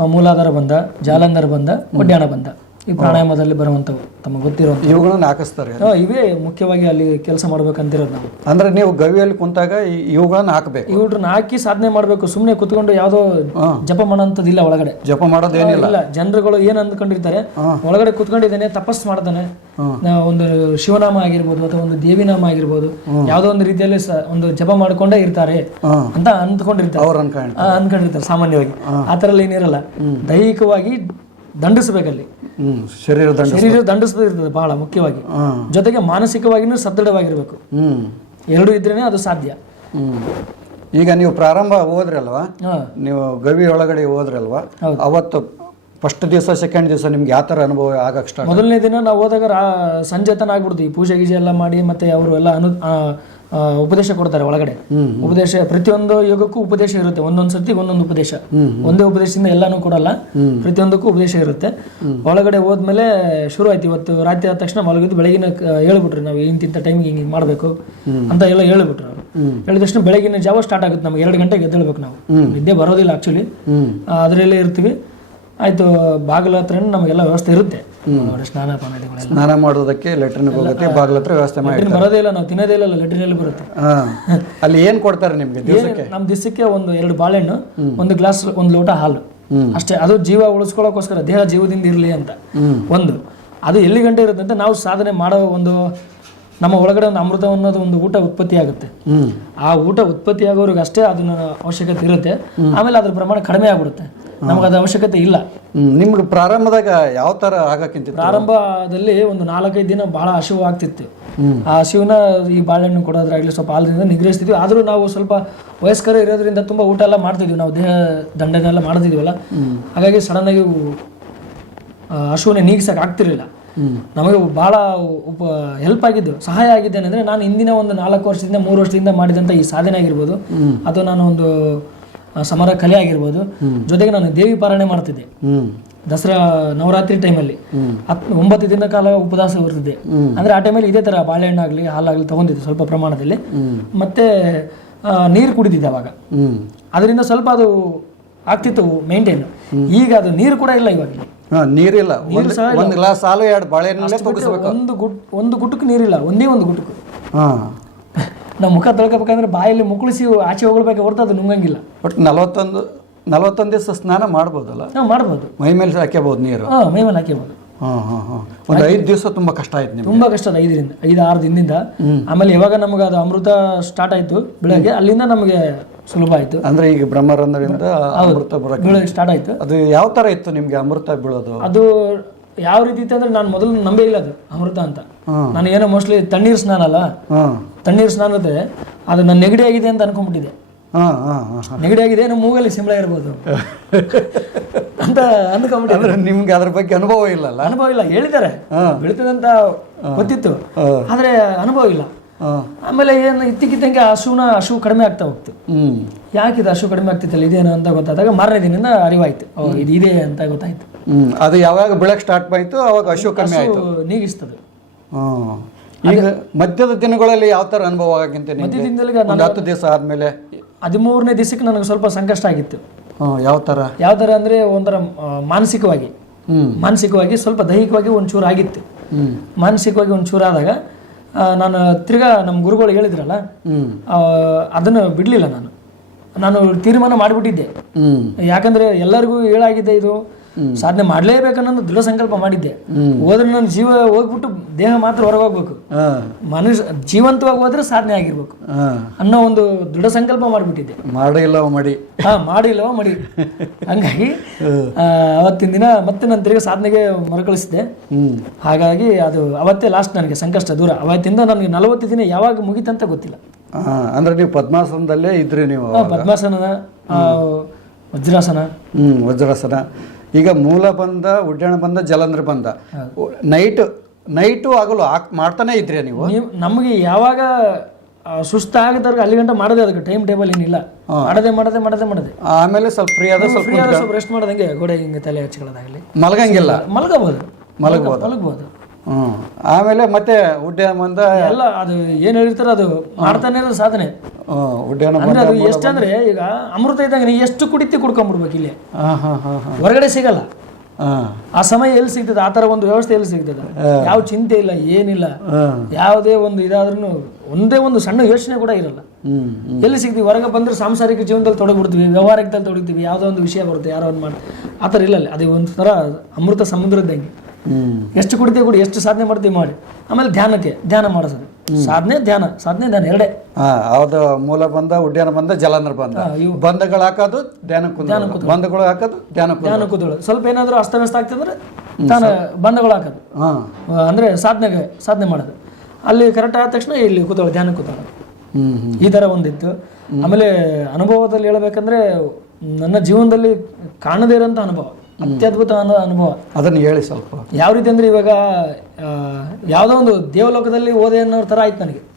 ಮೂಲಾಧಾರ ಬಂಧ ಜಾಲಂಧರ ಬಂಧ ಒಡ್ಯಾಣ ಬಂಧ. ಈ ಪ್ರಾಣಾಯಾಮದಲ್ಲಿ ಬರುವಂತವು ತಮಗೆ ಗೊತ್ತಿರೋ ಇವುಗಳನ್ನ ಹಾಕಿಸ್ತಾರೆ. ಇವೇ ಮುಖ್ಯವಾಗಿ ಅಲ್ಲಿ ಕೆಲಸ ಮಾಡ್ಬೇಕಂತಿರೋದು ನಾವು. ಅಂದ್ರೆ ನೀವು ಗವಿಯಲ್ಲಿ ಕುಂತಾಗ ಇವುಗಳನ್ನ ಹಾಕಬೇಕು. ಇವ್ರನ್ನ ಹಾಕಿ ಸಾಧನೆ ಮಾಡಬೇಕು ಸುಮ್ಮನೆ ಕುತ್ಕೊಂಡು ಯಾವ್ದೋ ಜಪ ಮಾಡೋಂಥದ್ದಿಲ್ಲ ಒಳಗಡೆ. ಜಪ ಮಾಡೋದೇನಿಲ್ಲ. ಇಲ್ಲ ಜನರುಗಳು ಏನ್ ಅಂದ್ಕೊಂಡಿರ್ತಾರೆ ಒಳಗಡೆ ಕುತ್ಕೊಂಡಿದ್ದಾನೆ ತಪಸ್ ಮಾಡ್ತಾನೆ. ಒಂದು ಶಿವನಾಮ ಆಗಿರ್ಬೋದು ಅಥವಾ ಒಂದು ದೇವಿನಾಮ ಆಗಿರ್ಬೋದು ಯಾವ್ದೋ ಒಂದು ರೀತಿಯಲ್ಲಿ ಒಂದು ಜಪ ಮಾಡ್ಕೊಂಡೇ ಇರ್ತಾರೆ ಅಂತ ಅಂದ್ಕೊಂಡಿರ್ತಾರೆ. ಅನ್ಕೊಂಡಿರ್ತಾರೆ ಸಾಮಾನ್ಯವಾಗಿ. ಆ. ಥರ ಏನಿರಲ್ಲ. ದೈಹಿಕವಾಗಿ ದಂಡಿಸ್ಬೇಕಲ್ಲಿ. ಶರೀರ ಶರೀರ ಬಹಳ ಮುಖ್ಯವಾಗಿ. ಜೊತೆಗೆ ಮಾನಸಿಕವಾಗಿನೂ ಸದೃಢವಾಗಿರ್ಬೇಕು. ಎರಡು ಇದ್ರೇನೆ ಅದು ಸಾಧ್ಯ. ಈಗ ನೀವು ಪ್ರಾರಂಭ ಹೋದ್ರಲ್ವಾ? ನೀವು ಗವಿ ಒಳಗಡೆ ಹೋದ್ರಲ್ವಾ? ಅವತ್ತು ಫಸ್ಟ್ ದಿವಸ ಸೆಕೆಂಡ್ ದಿವಸ ನಿಮ್ಗೆ ಯಾವ ಥರ ಅನುಭವ ಆಗಕ್ಕೆ ಸ್ಟಾರ್ಟ್ ಮೊದಲನೇ ದಿನ ನಾವು ಹೋದಾಗ ಸಂಜೆತನ ಆಗ್ಬಿಡ್ತೀವಿ. ಪೂಜೆ ಗೀಜೆ ಎಲ್ಲ ಮಾಡಿ ಮತ್ತೆ ಅವರು ಎಲ್ಲ ಅನು ಉಪದೇಶ ಕೊಡ್ತಾರೆ ಒಳಗಡೆ. ಉಪದೇಶ ಪ್ರತಿಯೊಂದು ಯೋಗಕ್ಕೂ ಉಪದೇಶ ಇರುತ್ತೆ. ಒಂದೊಂದು ಸರ್ತಿ ಒಂದೊಂದು ಉಪದೇಶ. ಒಂದೇ ಉಪದೇಶದಿಂದ ಎಲ್ಲಾನು ಕೊಡಲ್ಲ. ಪ್ರತಿಯೊಂದಕ್ಕೂ ಉಪದೇಶ ಇರುತ್ತೆ. ಒಳಗಡೆ ಹೋದ್ಮೇಲೆ ಶುರು ಆಯ್ತು. ಇವತ್ತು ರಾತ್ರಿ ಆದ ತಕ್ಷಣ ಮಲಗಿದ್ದು ಬೆಳಗಿನ ಹೇಳ್ಬಿಟ್ರಿ ನಾವು ಇಂತಿಂತ ಟೈಮಿಗೆ ಹಿಂಗೆ ಮಾಡಬೇಕು ಅಂತ ಎಲ್ಲ ಹೇಳ್ಬಿಟ್ರು ಅವರು. ಹೇಳಿದ ತಕ್ಷಣ ಬೆಳಗಿನ ಜಾವ ಸ್ಟಾರ್ಟ್ ಆಗುತ್ತೆ ನಮ್ಗೆ. ಎರಡು ಗಂಟೆಗೆ ಎದ್ದೇಳ್ಬೇಕು ನಾವು. ನಿದ್ದೆ ಬರೋದಿಲ್ಲ ಆಕ್ಚುಲಿ ಅದರಲ್ಲೇ ಇರ್ತೀವಿ. ಆಯ್ತು ಬಾಗಿಲ ಹತ್ರನೇ ನಮಗೆಲ್ಲ ವ್ಯವಸ್ಥೆ ಇರುತ್ತೆ. ಸ್ನಾನ ಪಾನಗಳೆಲ್ಲ ಸ್ನಾನ ಮಾಡೋದಕ್ಕೆ ಲೆಟ್ರಿನ್ಗೆ ಹೋಗುತ್ತೆ ಬಾಗಿಲ ಹತ್ರ ವ್ಯವಸ್ಥೆ ಮಾಡಿ ಲೆಟ್ರಿನ್ ಬರೋದೇ ಇಲ್ಲ ನಾವು ತಿನ್ನೋದೇ ಇಲ್ಲ ಲೆಟ್ರಿನಲ್ಲಿ ಬರುತ್ತೆ. ಹಾಂ. ಅಲ್ಲಿ ಏನು ಕೊಡ್ತಾರೆ ನಿಮಗೆ ದಿವಸಕ್ಕೆ? ನಮ್ಮ ದಿವಸಕ್ಕೆ ಒಂದು ಎರಡು ಬಾಳೆಹಣ್ಣು ಒಂದು ಗ್ಲಾಸ್ ಒಂದು ಲೋಟ ಹಾಲು. ಅಷ್ಟೇ ಅದು ಜೀವ ಉಳಿಸ್ಕೊಳ್ಳೋಕೋಸ್ಕರ ದೇಹ ಜೀವದಿಂದ ಇರಲಿ ಅಂತ. ಒಂದು. ಅದು ಎಲ್ಲಿ ಗಂಟೆ ಇರುತ್ತೆ ಅಂತ ನಾವು ಸಾಧನೆ ಮಾಡೋ ಒಂದು ನಮ್ಮ ಒಳಗಡೆ ಒಂದು ಅಮೃತ ಅನ್ನೋದು ಒಂದು ಊಟ ಉತ್ಪತ್ತಿ ಆಗುತ್ತೆ. ಆ ಊಟ ಉತ್ಪತ್ತಿ ಆಗೋರಿಗೆ ಅಷ್ಟೇ ಅದನ್ನ ಅವಶ್ಯಕತೆ ಇರುತ್ತೆ. ಆಮೇಲೆ ಅದ್ರ ಪ್ರಮಾಣ ಕಡಿಮೆ ಆಗ್ಬಿಡುತ್ತೆ. ನಮಗೆ ಅದು ಅವಶ್ಯಕತೆ ಇಲ್ಲ. ನಿಮ್ಗೆ ಪ್ರಾರಂಭದಾಗ ಯಾವ ಥರ ಆಗಕ್ಕಿಂತ ಪ್ರಾರಂಭದಲ್ಲಿ ಒಂದು ನಾಲ್ಕೈದು ದಿನ ಬಹಳ ಹಸಿವು ಆಗ್ತಿತ್ತು ಆ ಹಸಿವನ್ನ ಈ ಬಾಳೆಹಣ್ಣು ಕೊಡೋದ್ರಾಗಲಿ ಸ್ವಲ್ಪ ಹಾಲದಿಂದ ನಿಗ್ರಹಿಸ್ತಿದ್ವಿ. ಆದರೂ ನಾವು ಸ್ವಲ್ಪ ವಯಸ್ಕರ ಇರೋದ್ರಿಂದ ತುಂಬ ಊಟ ಎಲ್ಲ ಮಾಡ್ತಿದ್ವಿ. ನಾವು ದೇಹ ದಂಡನೆಲ್ಲ ಮಾಡ್ತಿದ್ವಲ್ಲ. ಹಾಗಾಗಿ ಸಡನ್ ಆಗಿ ಹಸುವನ್ನ ನೀಗಿಸಕ್ಕೆ ಆಗ್ತಿರ್ಲಿಲ್ಲ. ನಮಗೆ ಬಹಳ ಉಪ ಹೆಲ್ಪ್ ಆಗಿದ್ದು ಸಹಾಯ ಆಗಿದ್ದೇನೆ ಅಂದರೆ ನಾನು ಹಿಂದಿನ ಒಂದು ನಾಲ್ಕು ವರ್ಷದಿಂದ ಮೂರು ವರ್ಷದಿಂದ ಮಾಡಿದಂಥ ಈ ಸಾಧನೆ ಆಗಿರ್ಬೋದು. ಅಥವಾ ನಾನು ಒಂದು ಸಮರ ಕಲೆ ಆಗಿರ್ಬೋದು. ಜೊತೆಗೆ ನಾನು ದೇವಿ ಪಾರಾಯಣೆ ಮಾಡ್ತಿದ್ದೆ. ದಸರಾ ನವರಾತ್ರಿ ಟೈಮಲ್ಲಿ. ಒಂಬತ್ತು ದಿನ ಕಾಲ ಉಪವಾಸ ಇರ್ತಿದ್ದೆ ಅಂದ್ರೆ ಆ ಟೈಮಲ್ಲಿ ಇದೇ ತರ ಬಾಳೆಹಣ್ಣಾಗ್ಲಿ ಹಾಲಾಗ್ಲಿ ತಗೊಂಡಿದ್ದೆ ಸ್ವಲ್ಪ ಪ್ರಮಾಣದಲ್ಲಿ. ಮತ್ತೆ ನೀರು ಕುಡಿದಿದ್ದೆ ಅವಾಗ. ಅದರಿಂದ ಸ್ವಲ್ಪ ಅದು ಆಗ್ತಿತ್ತು ಮೇಂಟೈನ್ ಈಗ ಅದು ನೀರು ಕೂಡ ಇಲ್ಲ ಇವಾಗ. ನೀರಿಲ್ಲ ನೀರು ಒಂದು ಗ್ಲಾಸ್ ಹಾಲು ಎರಡು ಬಾಳೆಹಣ್ಣು ಒಂದು ಗುಟ್ ಒಂದು ಗುಟ್ಟಕ್ಕೆ ನೀರಿಲ್ಲ. ಒಂದೇ ಒಂದು ಗುಟ್ಟಕ್ಕೆ ಹಾಂ. ನಾವು ಮುಖ ತೊಳ್ಕೊಬೇಕಂದ್ರೆ ಬಾಯಲ್ಲಿ ಮುಕ್ಕಳಿಸಿ ಆಚೆ ಹೋಗ್ಬೇಕು ಹೊರತು ಅದು ನುಂಗಂಗಿಲ್ಲ. ಬಟ್ ನಲವತ್ತೊಂದು ನಲವತ್ತೊಂದು ದಿವಸ ಸ್ನಾನ ಮಾಡ್ಬೋದಲ್ಲ? ನಾವು ಮಾಡ್ಬೋದು. ಮೈ ಮೇಲೆ ಹಾಕ್ಯಬೋದು ನೀರು? ಹಾಂ ಮೈ ಮೇಲೆ ಹಾಕ್ಯಬೋದು. ಹಾಂ ಹಾಂ ಹಾಂ. ಒಂದು ಐದು ದಿವಸ ತುಂಬ ಕಷ್ಟ ಆಯ್ತು ನಿಮ್ಗೆ. ತುಂಬಾ ಕಷ್ಟ ಅದು ಐದರಿಂದ ಐದು ಆರು ದಿನದಿಂದ ಆಮೇಲೆ ಯಾವಾಗ ನಮಗೆ ಅದು ಅಮೃತ ಸ್ಟಾರ್ಟ್ ಆಯಿತು ಬೆಳಗ್ಗೆ. ಅಲ್ಲಿಂದ ನಮಗೆ ಸುಲಭ ಆಯಿತು. ಅಂದ್ರೆ ಈಗ ಬ್ರಹ್ಮರಂಧ್ರದಿಂದ ಅಮೃತ ಬರೋಕ್ಕೆ ಸ್ಟಾರ್ಟ್ ಆಯ್ತು. ಅದು ಯಾವ ಥರ ಇತ್ತು ನಿಮಗೆ ಅಮೃತ ಬೀಳೋದು? ಅದು ಯಾವ ರೀತಿ ಇತ್ತು ಅಂದ್ರೆ ನಾನು ಮೊದಲು ನಂಬೇ ಇಲ್ಲ ಅದು ಅಮೃತ ಅಂತ. ನಾನು ಏನೋ ಮೋಸ್ಟ್ಲಿ ತಣ್ಣೀರು ಸ್ನಾನ ಅಲ್ಲ? ತಣ್ಣೀರು ಸ್ನಾನ ಇರುತ್ತೆ ಅದು ನನ್ನ ನೆಗಡಿ ಆಗಿದೆ ಅಂತ ಅನ್ಕೊಂಡ್ಬಿಟ್ಟಿದೆ. ನೆಗಡಿ ಆಗಿದೆ ನಮ್ಮ ಮೂಗಲ್ಲಿ ಸಿಂಬಳ ಇರ್ಬೋದು. ಅಂತ ಅಂದ್ರೆ ನಿಮ್ಗೆ ಅದ್ರ ಬಗ್ಗೆ ಅನುಭವ ಇಲ್ಲ ಅನುಭವ ಇಲ್ಲ ಹೇಳಿದ್ದಾರೆ. ಬೆಳಿತದಂತ ಗೊತ್ತಿತ್ತು. ಆದ್ರೆ ಅನುಭವ ಇಲ್ಲ. ಆಮೇಲೆ ಏನು ಇದ್ದಕ್ಕಿದ್ದಂಗೆ ಹಸುನ ಹಸು ಕಡಿಮೆ ಆಗ್ತಾ ಹೋಗ್ತು. ಯಾಕಿದು ಯಾಕೆ ಹಸು ಕಡಿಮೆ ಆಗ್ತಿತ್ತಲ್ಲ ಇದೇನು ಅಂತ ಗೊತ್ತಾದಾಗ ಮಾರನೇ ದಿನದಿಂದ ಅರಿವಾಯ್ತು. ಇದು ಇದೆ ಅಂತ ಗೊತ್ತಾಯ್ತು. ಹ್ಞೂ ಅದು ಯಾವಾಗ ಬೆಳಕ್ ಸ್ಟಾರ್ಟ್ ಆಯ್ತು ಅವಾಗ ಹಶು ಕಮ್ಮಿ ಆಯಿತು. ನೀಗಿಸ್ತದೆ. ಈಗ ಮಧ್ಯದ ದಿನಗಳಲ್ಲಿ ಯಾವ ತರ ಅನುಭವ ಆಗಿಂತ ಮಧ್ಯದಿಂದಲೇ ಹತ್ತು ದಿವಸ ಆದಮೇಲೆ? ಹದಿಮೂರನೇ ದಿವಸಕ್ಕೆ ನನಗೆ ಸ್ವಲ್ಪ ಸಂಕಷ್ಟ ಆಗಿತ್ತು. ಯಾವ ಥರ ಯಾವ ಥರ ಅಂದರೆ ಒಂಥರ ಮಾನಸಿಕವಾಗಿ. ಮಾನಸಿಕವಾಗಿ ಸ್ವಲ್ಪ ದೈಹಿಕವಾಗಿ ಒಂಚೂರು ಆಗಿತ್ತು. ಮಾನಸಿಕವಾಗಿ ಒಂಚೂರು ಆದಾಗ ನಾನು ತಿರ್ಗಾ ನಮ್ಮ ಗುರುಗಳು ಹೇಳಿದ್ರಲ್ಲ ಅದನ್ನು ಬಿಡಲಿಲ್ಲ ನಾನು. ನಾನು ತೀರ್ಮಾನ ಮಾಡಿಬಿಟ್ಟಿದ್ದೆ. ಯಾಕಂದ್ರೆ ಎಲ್ಲರಿಗೂ ಹೇಳಾಗಿದೆ ಇದು. ಸಾಧನೆ ಮಾಡಲೇಬೇಕನ್ನೋ ದೃಢ ಸಂಕಲ್ಪ ಮಾಡಿದ್ದೆ. ಹೋದ್ರೆ ನನ್ನ ಜೀವ ಹೋಗ್ಬಿಟ್ಟು ದೇಹ ಮಾತ್ರ ಹೊರಗೆ ಹೋಗ್ಬೇಕು ಮನುಷ್ಯ ಜೀವಂತವಾಗಿ ಹೋದ್ರೆ ಸಾಧನೆ ಆಗಿರ್ಬೇಕು. ಅನ್ನೋ ಒಂದು ದೃಢ ಸಂಕಲ್ಪ ಮಾಡಿಬಿಟ್ಟಿದ್ದೆ. ಮಾಡಿಲ್ಲ ಮಾಡಿ. ಹಾ ಮಾಡಿಲ್ಲವ ಮಾಡಿ. ಹಂಗಾಗಿ ಆ, ಅವತ್ತಿನ ದಿನ ಮತ್ತೆ ನನ್ನ ತಿರುಗಿ ಸಾಧನೆಗೆ ಮರುಕಳಿಸಿದೆ ಹ್ಞೂ ಹಾಗಾಗಿ ಅದು ಅವತ್ತೇ ಲಾಸ್ಟ್ ನನಗೆ ಸಂಕಷ್ಟ ದೂರ. ಅವತ್ತಿಂದ ನನಗೆ ನಲವತ್ತು ದಿನ ಯಾವಾಗ ಮುಗಿತಂತ ಗೊತ್ತಿಲ್ಲ. ಅಂದ್ರೆ ನೀವು ಪದ್ಮಾಸನದಲ್ಲೇ ಇದ್ರಿ ನೀವು ಪದ್ಮಾಸನ ವಜ್ರಾಸನ. ಹ್ಮ್ ವಜ್ರಾಸನ. ಈಗ ಮೂಲ ಬಂದ ಉಡ್ಡಾಣ ಬಂದ ಜಲಂಧ್ರ ಬಂದ. ನೈಟ್ ನೈಟು ಆಗಲು ಹಾಕ್ ಮಾಡ್ತಾನೆ ಇದ್ರಿ ನೀವು. ನೀವು ನಮಗೆ ಯಾವಾಗ ಸುಸ್ತ ಸುಸ್ತಾಗದವ್ರಿಗೆ ಅಲ್ಲಿ ಗಂಟ ಮಾಡೋದೇ ಅದಕ್ಕೆ ಟೈಮ್ ಟೇಬಲ್ ಏನಿಲ್ಲ. ಮಾಡದೆ ಮಾಡದೆ ಮಾಡದೆ ಮಾಡದೆ. ಆಮೇಲೆ ಸ್ವಲ್ಪ ಫ್ರೀ ಆದ ಸ್ವಲ್ಪ ಫ್ರೀ ಆದ ಸ್ವಲ್ಪ ರೆಸ್ಟ್ ಮಾಡೋದಂಗೆ ಗೋಡೆ ಹಿಂಗೆ ತಲೆ ಹಚ್ಕೊಳ್ಳೋದಾಗಲಿ. ಮಲಗಂಗಿಲ್ಲ. ಮಲಗಬಹುದು. ಮಲಗಬಹುದು. ಮಲಗಬಹುದು. ಹ್ಞೂ ಆಮೇಲೆ ಮತ್ತೆ ಉಡ್ಡ ಬಂದ ಎಲ್ಲ ಅದು ಏನು ಹೇಳಿರ್ತಾರೆ ಅದು ಮಾಡ್ತಾನೆ ಸಾಧನೆ. ಅಂದ್ರೆ ಅದು ಎಷ್ಟಂದ್ರೆ ಈಗ ಅಮೃತ ಇದ್ದಾಗ ನೀ ಎಷ್ಟು ಕುಡಿತಿ ಕುಡ್ಕೊಂಡ್ಬಿಡ್ಬೇಕು ಇಲ್ಲಿ ಹೊರಗಡೆ ಸಿಗಲ್ಲ. ಆ. ಸಮಯ ಎಲ್ಲಿ ಸಿಗ್ತದೆ? ಆ ಥರ ಒಂದು ವ್ಯವಸ್ಥೆ ಎಲ್ಲಿ ಸಿಗ್ತದೆ ಯಾವ ಚಿಂತೆ ಇಲ್ಲ ಏನಿಲ್ಲ. ಯಾವುದೇ ಒಂದು ಇದಾದ್ರೂ ಒಂದೇ ಒಂದು ಸಣ್ಣ ಯೋಚನೆ ಕೂಡ ಇರಲ್ಲ. ಎಲ್ಲಿ ಸಿಗ್ತೀವಿ? ಹೊರಗೆ ಬಂದ್ರೆ ಸಾಂಸಾರಿಕ ಜೀವನದಲ್ಲಿ ತೊಡಗ್ಬಿಡ್ತೀವಿ ವ್ಯವಹಾರದಲ್ಲಿ ತೊಡಗ್ತೀವಿ ಯಾವುದೋ ಒಂದು ವಿಷಯ ಬರುತ್ತೆ ಯಾರೋ ಒಂದು ಮಾಡಿ ಆ ಥರ ಇಲ್ಲ ಅದೇ ಒಂದ್ ಒಂಥರ ಅಮೃತ ಸಮುದ್ರದ್ದಂಗೆ. ಹ್ಞೂ ಎಷ್ಟು ಕುಡಿತೇ ಕುಡಿ ಎಷ್ಟು ಸಾಧನೆ ಮಾಡ್ತೀವಿ ಮಾಡಿ. ಆಮೇಲೆ ಧ್ಯಾನಕ್ಕೆ ಧ್ಯಾನ ಮಾಡಿಸೋದು. ಸಾಧನೆ ಧ್ಯಾನ ಸಾಧನೆ ಧ್ಯಾನ ಎರಡೇ. ಹೌದು ಮೂಲ ಬಂದ ಉಡ್ಯಾನ ಬಂದ ಜಲಂಧ್ರ ಬಂದ. ಬಂಧಗಳು ಹಾಕೋದು ಧ್ಯಾನ ಬಂಧಗಳು ಹಾಕೋದು ಧ್ಯಾನ ಧ್ಯಾನ ಕೂತ್ಕೊಳ್ಳೋದು ಸ್ವಲ್ಪ ಏನಾದರೂ ಅಸ್ತವ್ಯಸ್ತ ಆಗ್ತಂದ್ರೆ ತಾನು ಬಂಧಗಳು ಹಾಕೋದು. ಹಾ. ಅಂದ್ರೆ ಸಾಧನೆಗೆ ಸಾಧನೆ ಮಾಡೋದು. ಅಲ್ಲಿ ಕರೆಕ್ಟ್ ಆದ ತಕ್ಷಣ ಇಲ್ಲಿ ಕೂತ್ಕೊಳ್ಳೋದು ಧ್ಯಾನ ಹ್ಞೂ ಈ ಥರ ಒಂದಿತ್ತು. ಆಮೇಲೆ ಅನುಭವದಲ್ಲಿ ಹೇಳ್ಬೇಕಂದ್ರೆ ನನ್ನ ಜೀವನದಲ್ಲಿ ಕಾಣದೇ ಇರೋಂಥ ಅನುಭವ. ಅತ್ಯದ್ಭುತ ಅನ್ನೋ ಅನುಭವ. ಅದನ್ನು ಹೇಳಿ ಸ್ವಲ್ಪ. ಯಾವ ರೀತಿ ಅಂದ್ರೆ ಇವಾಗ ಯಾವುದೋ ಒಂದು ದೇವಲೋಕದಲ್ಲಿ ಓದೆ ಅನ್ನೋ ಥರ ಆಯ್ತು ನನಗೆ.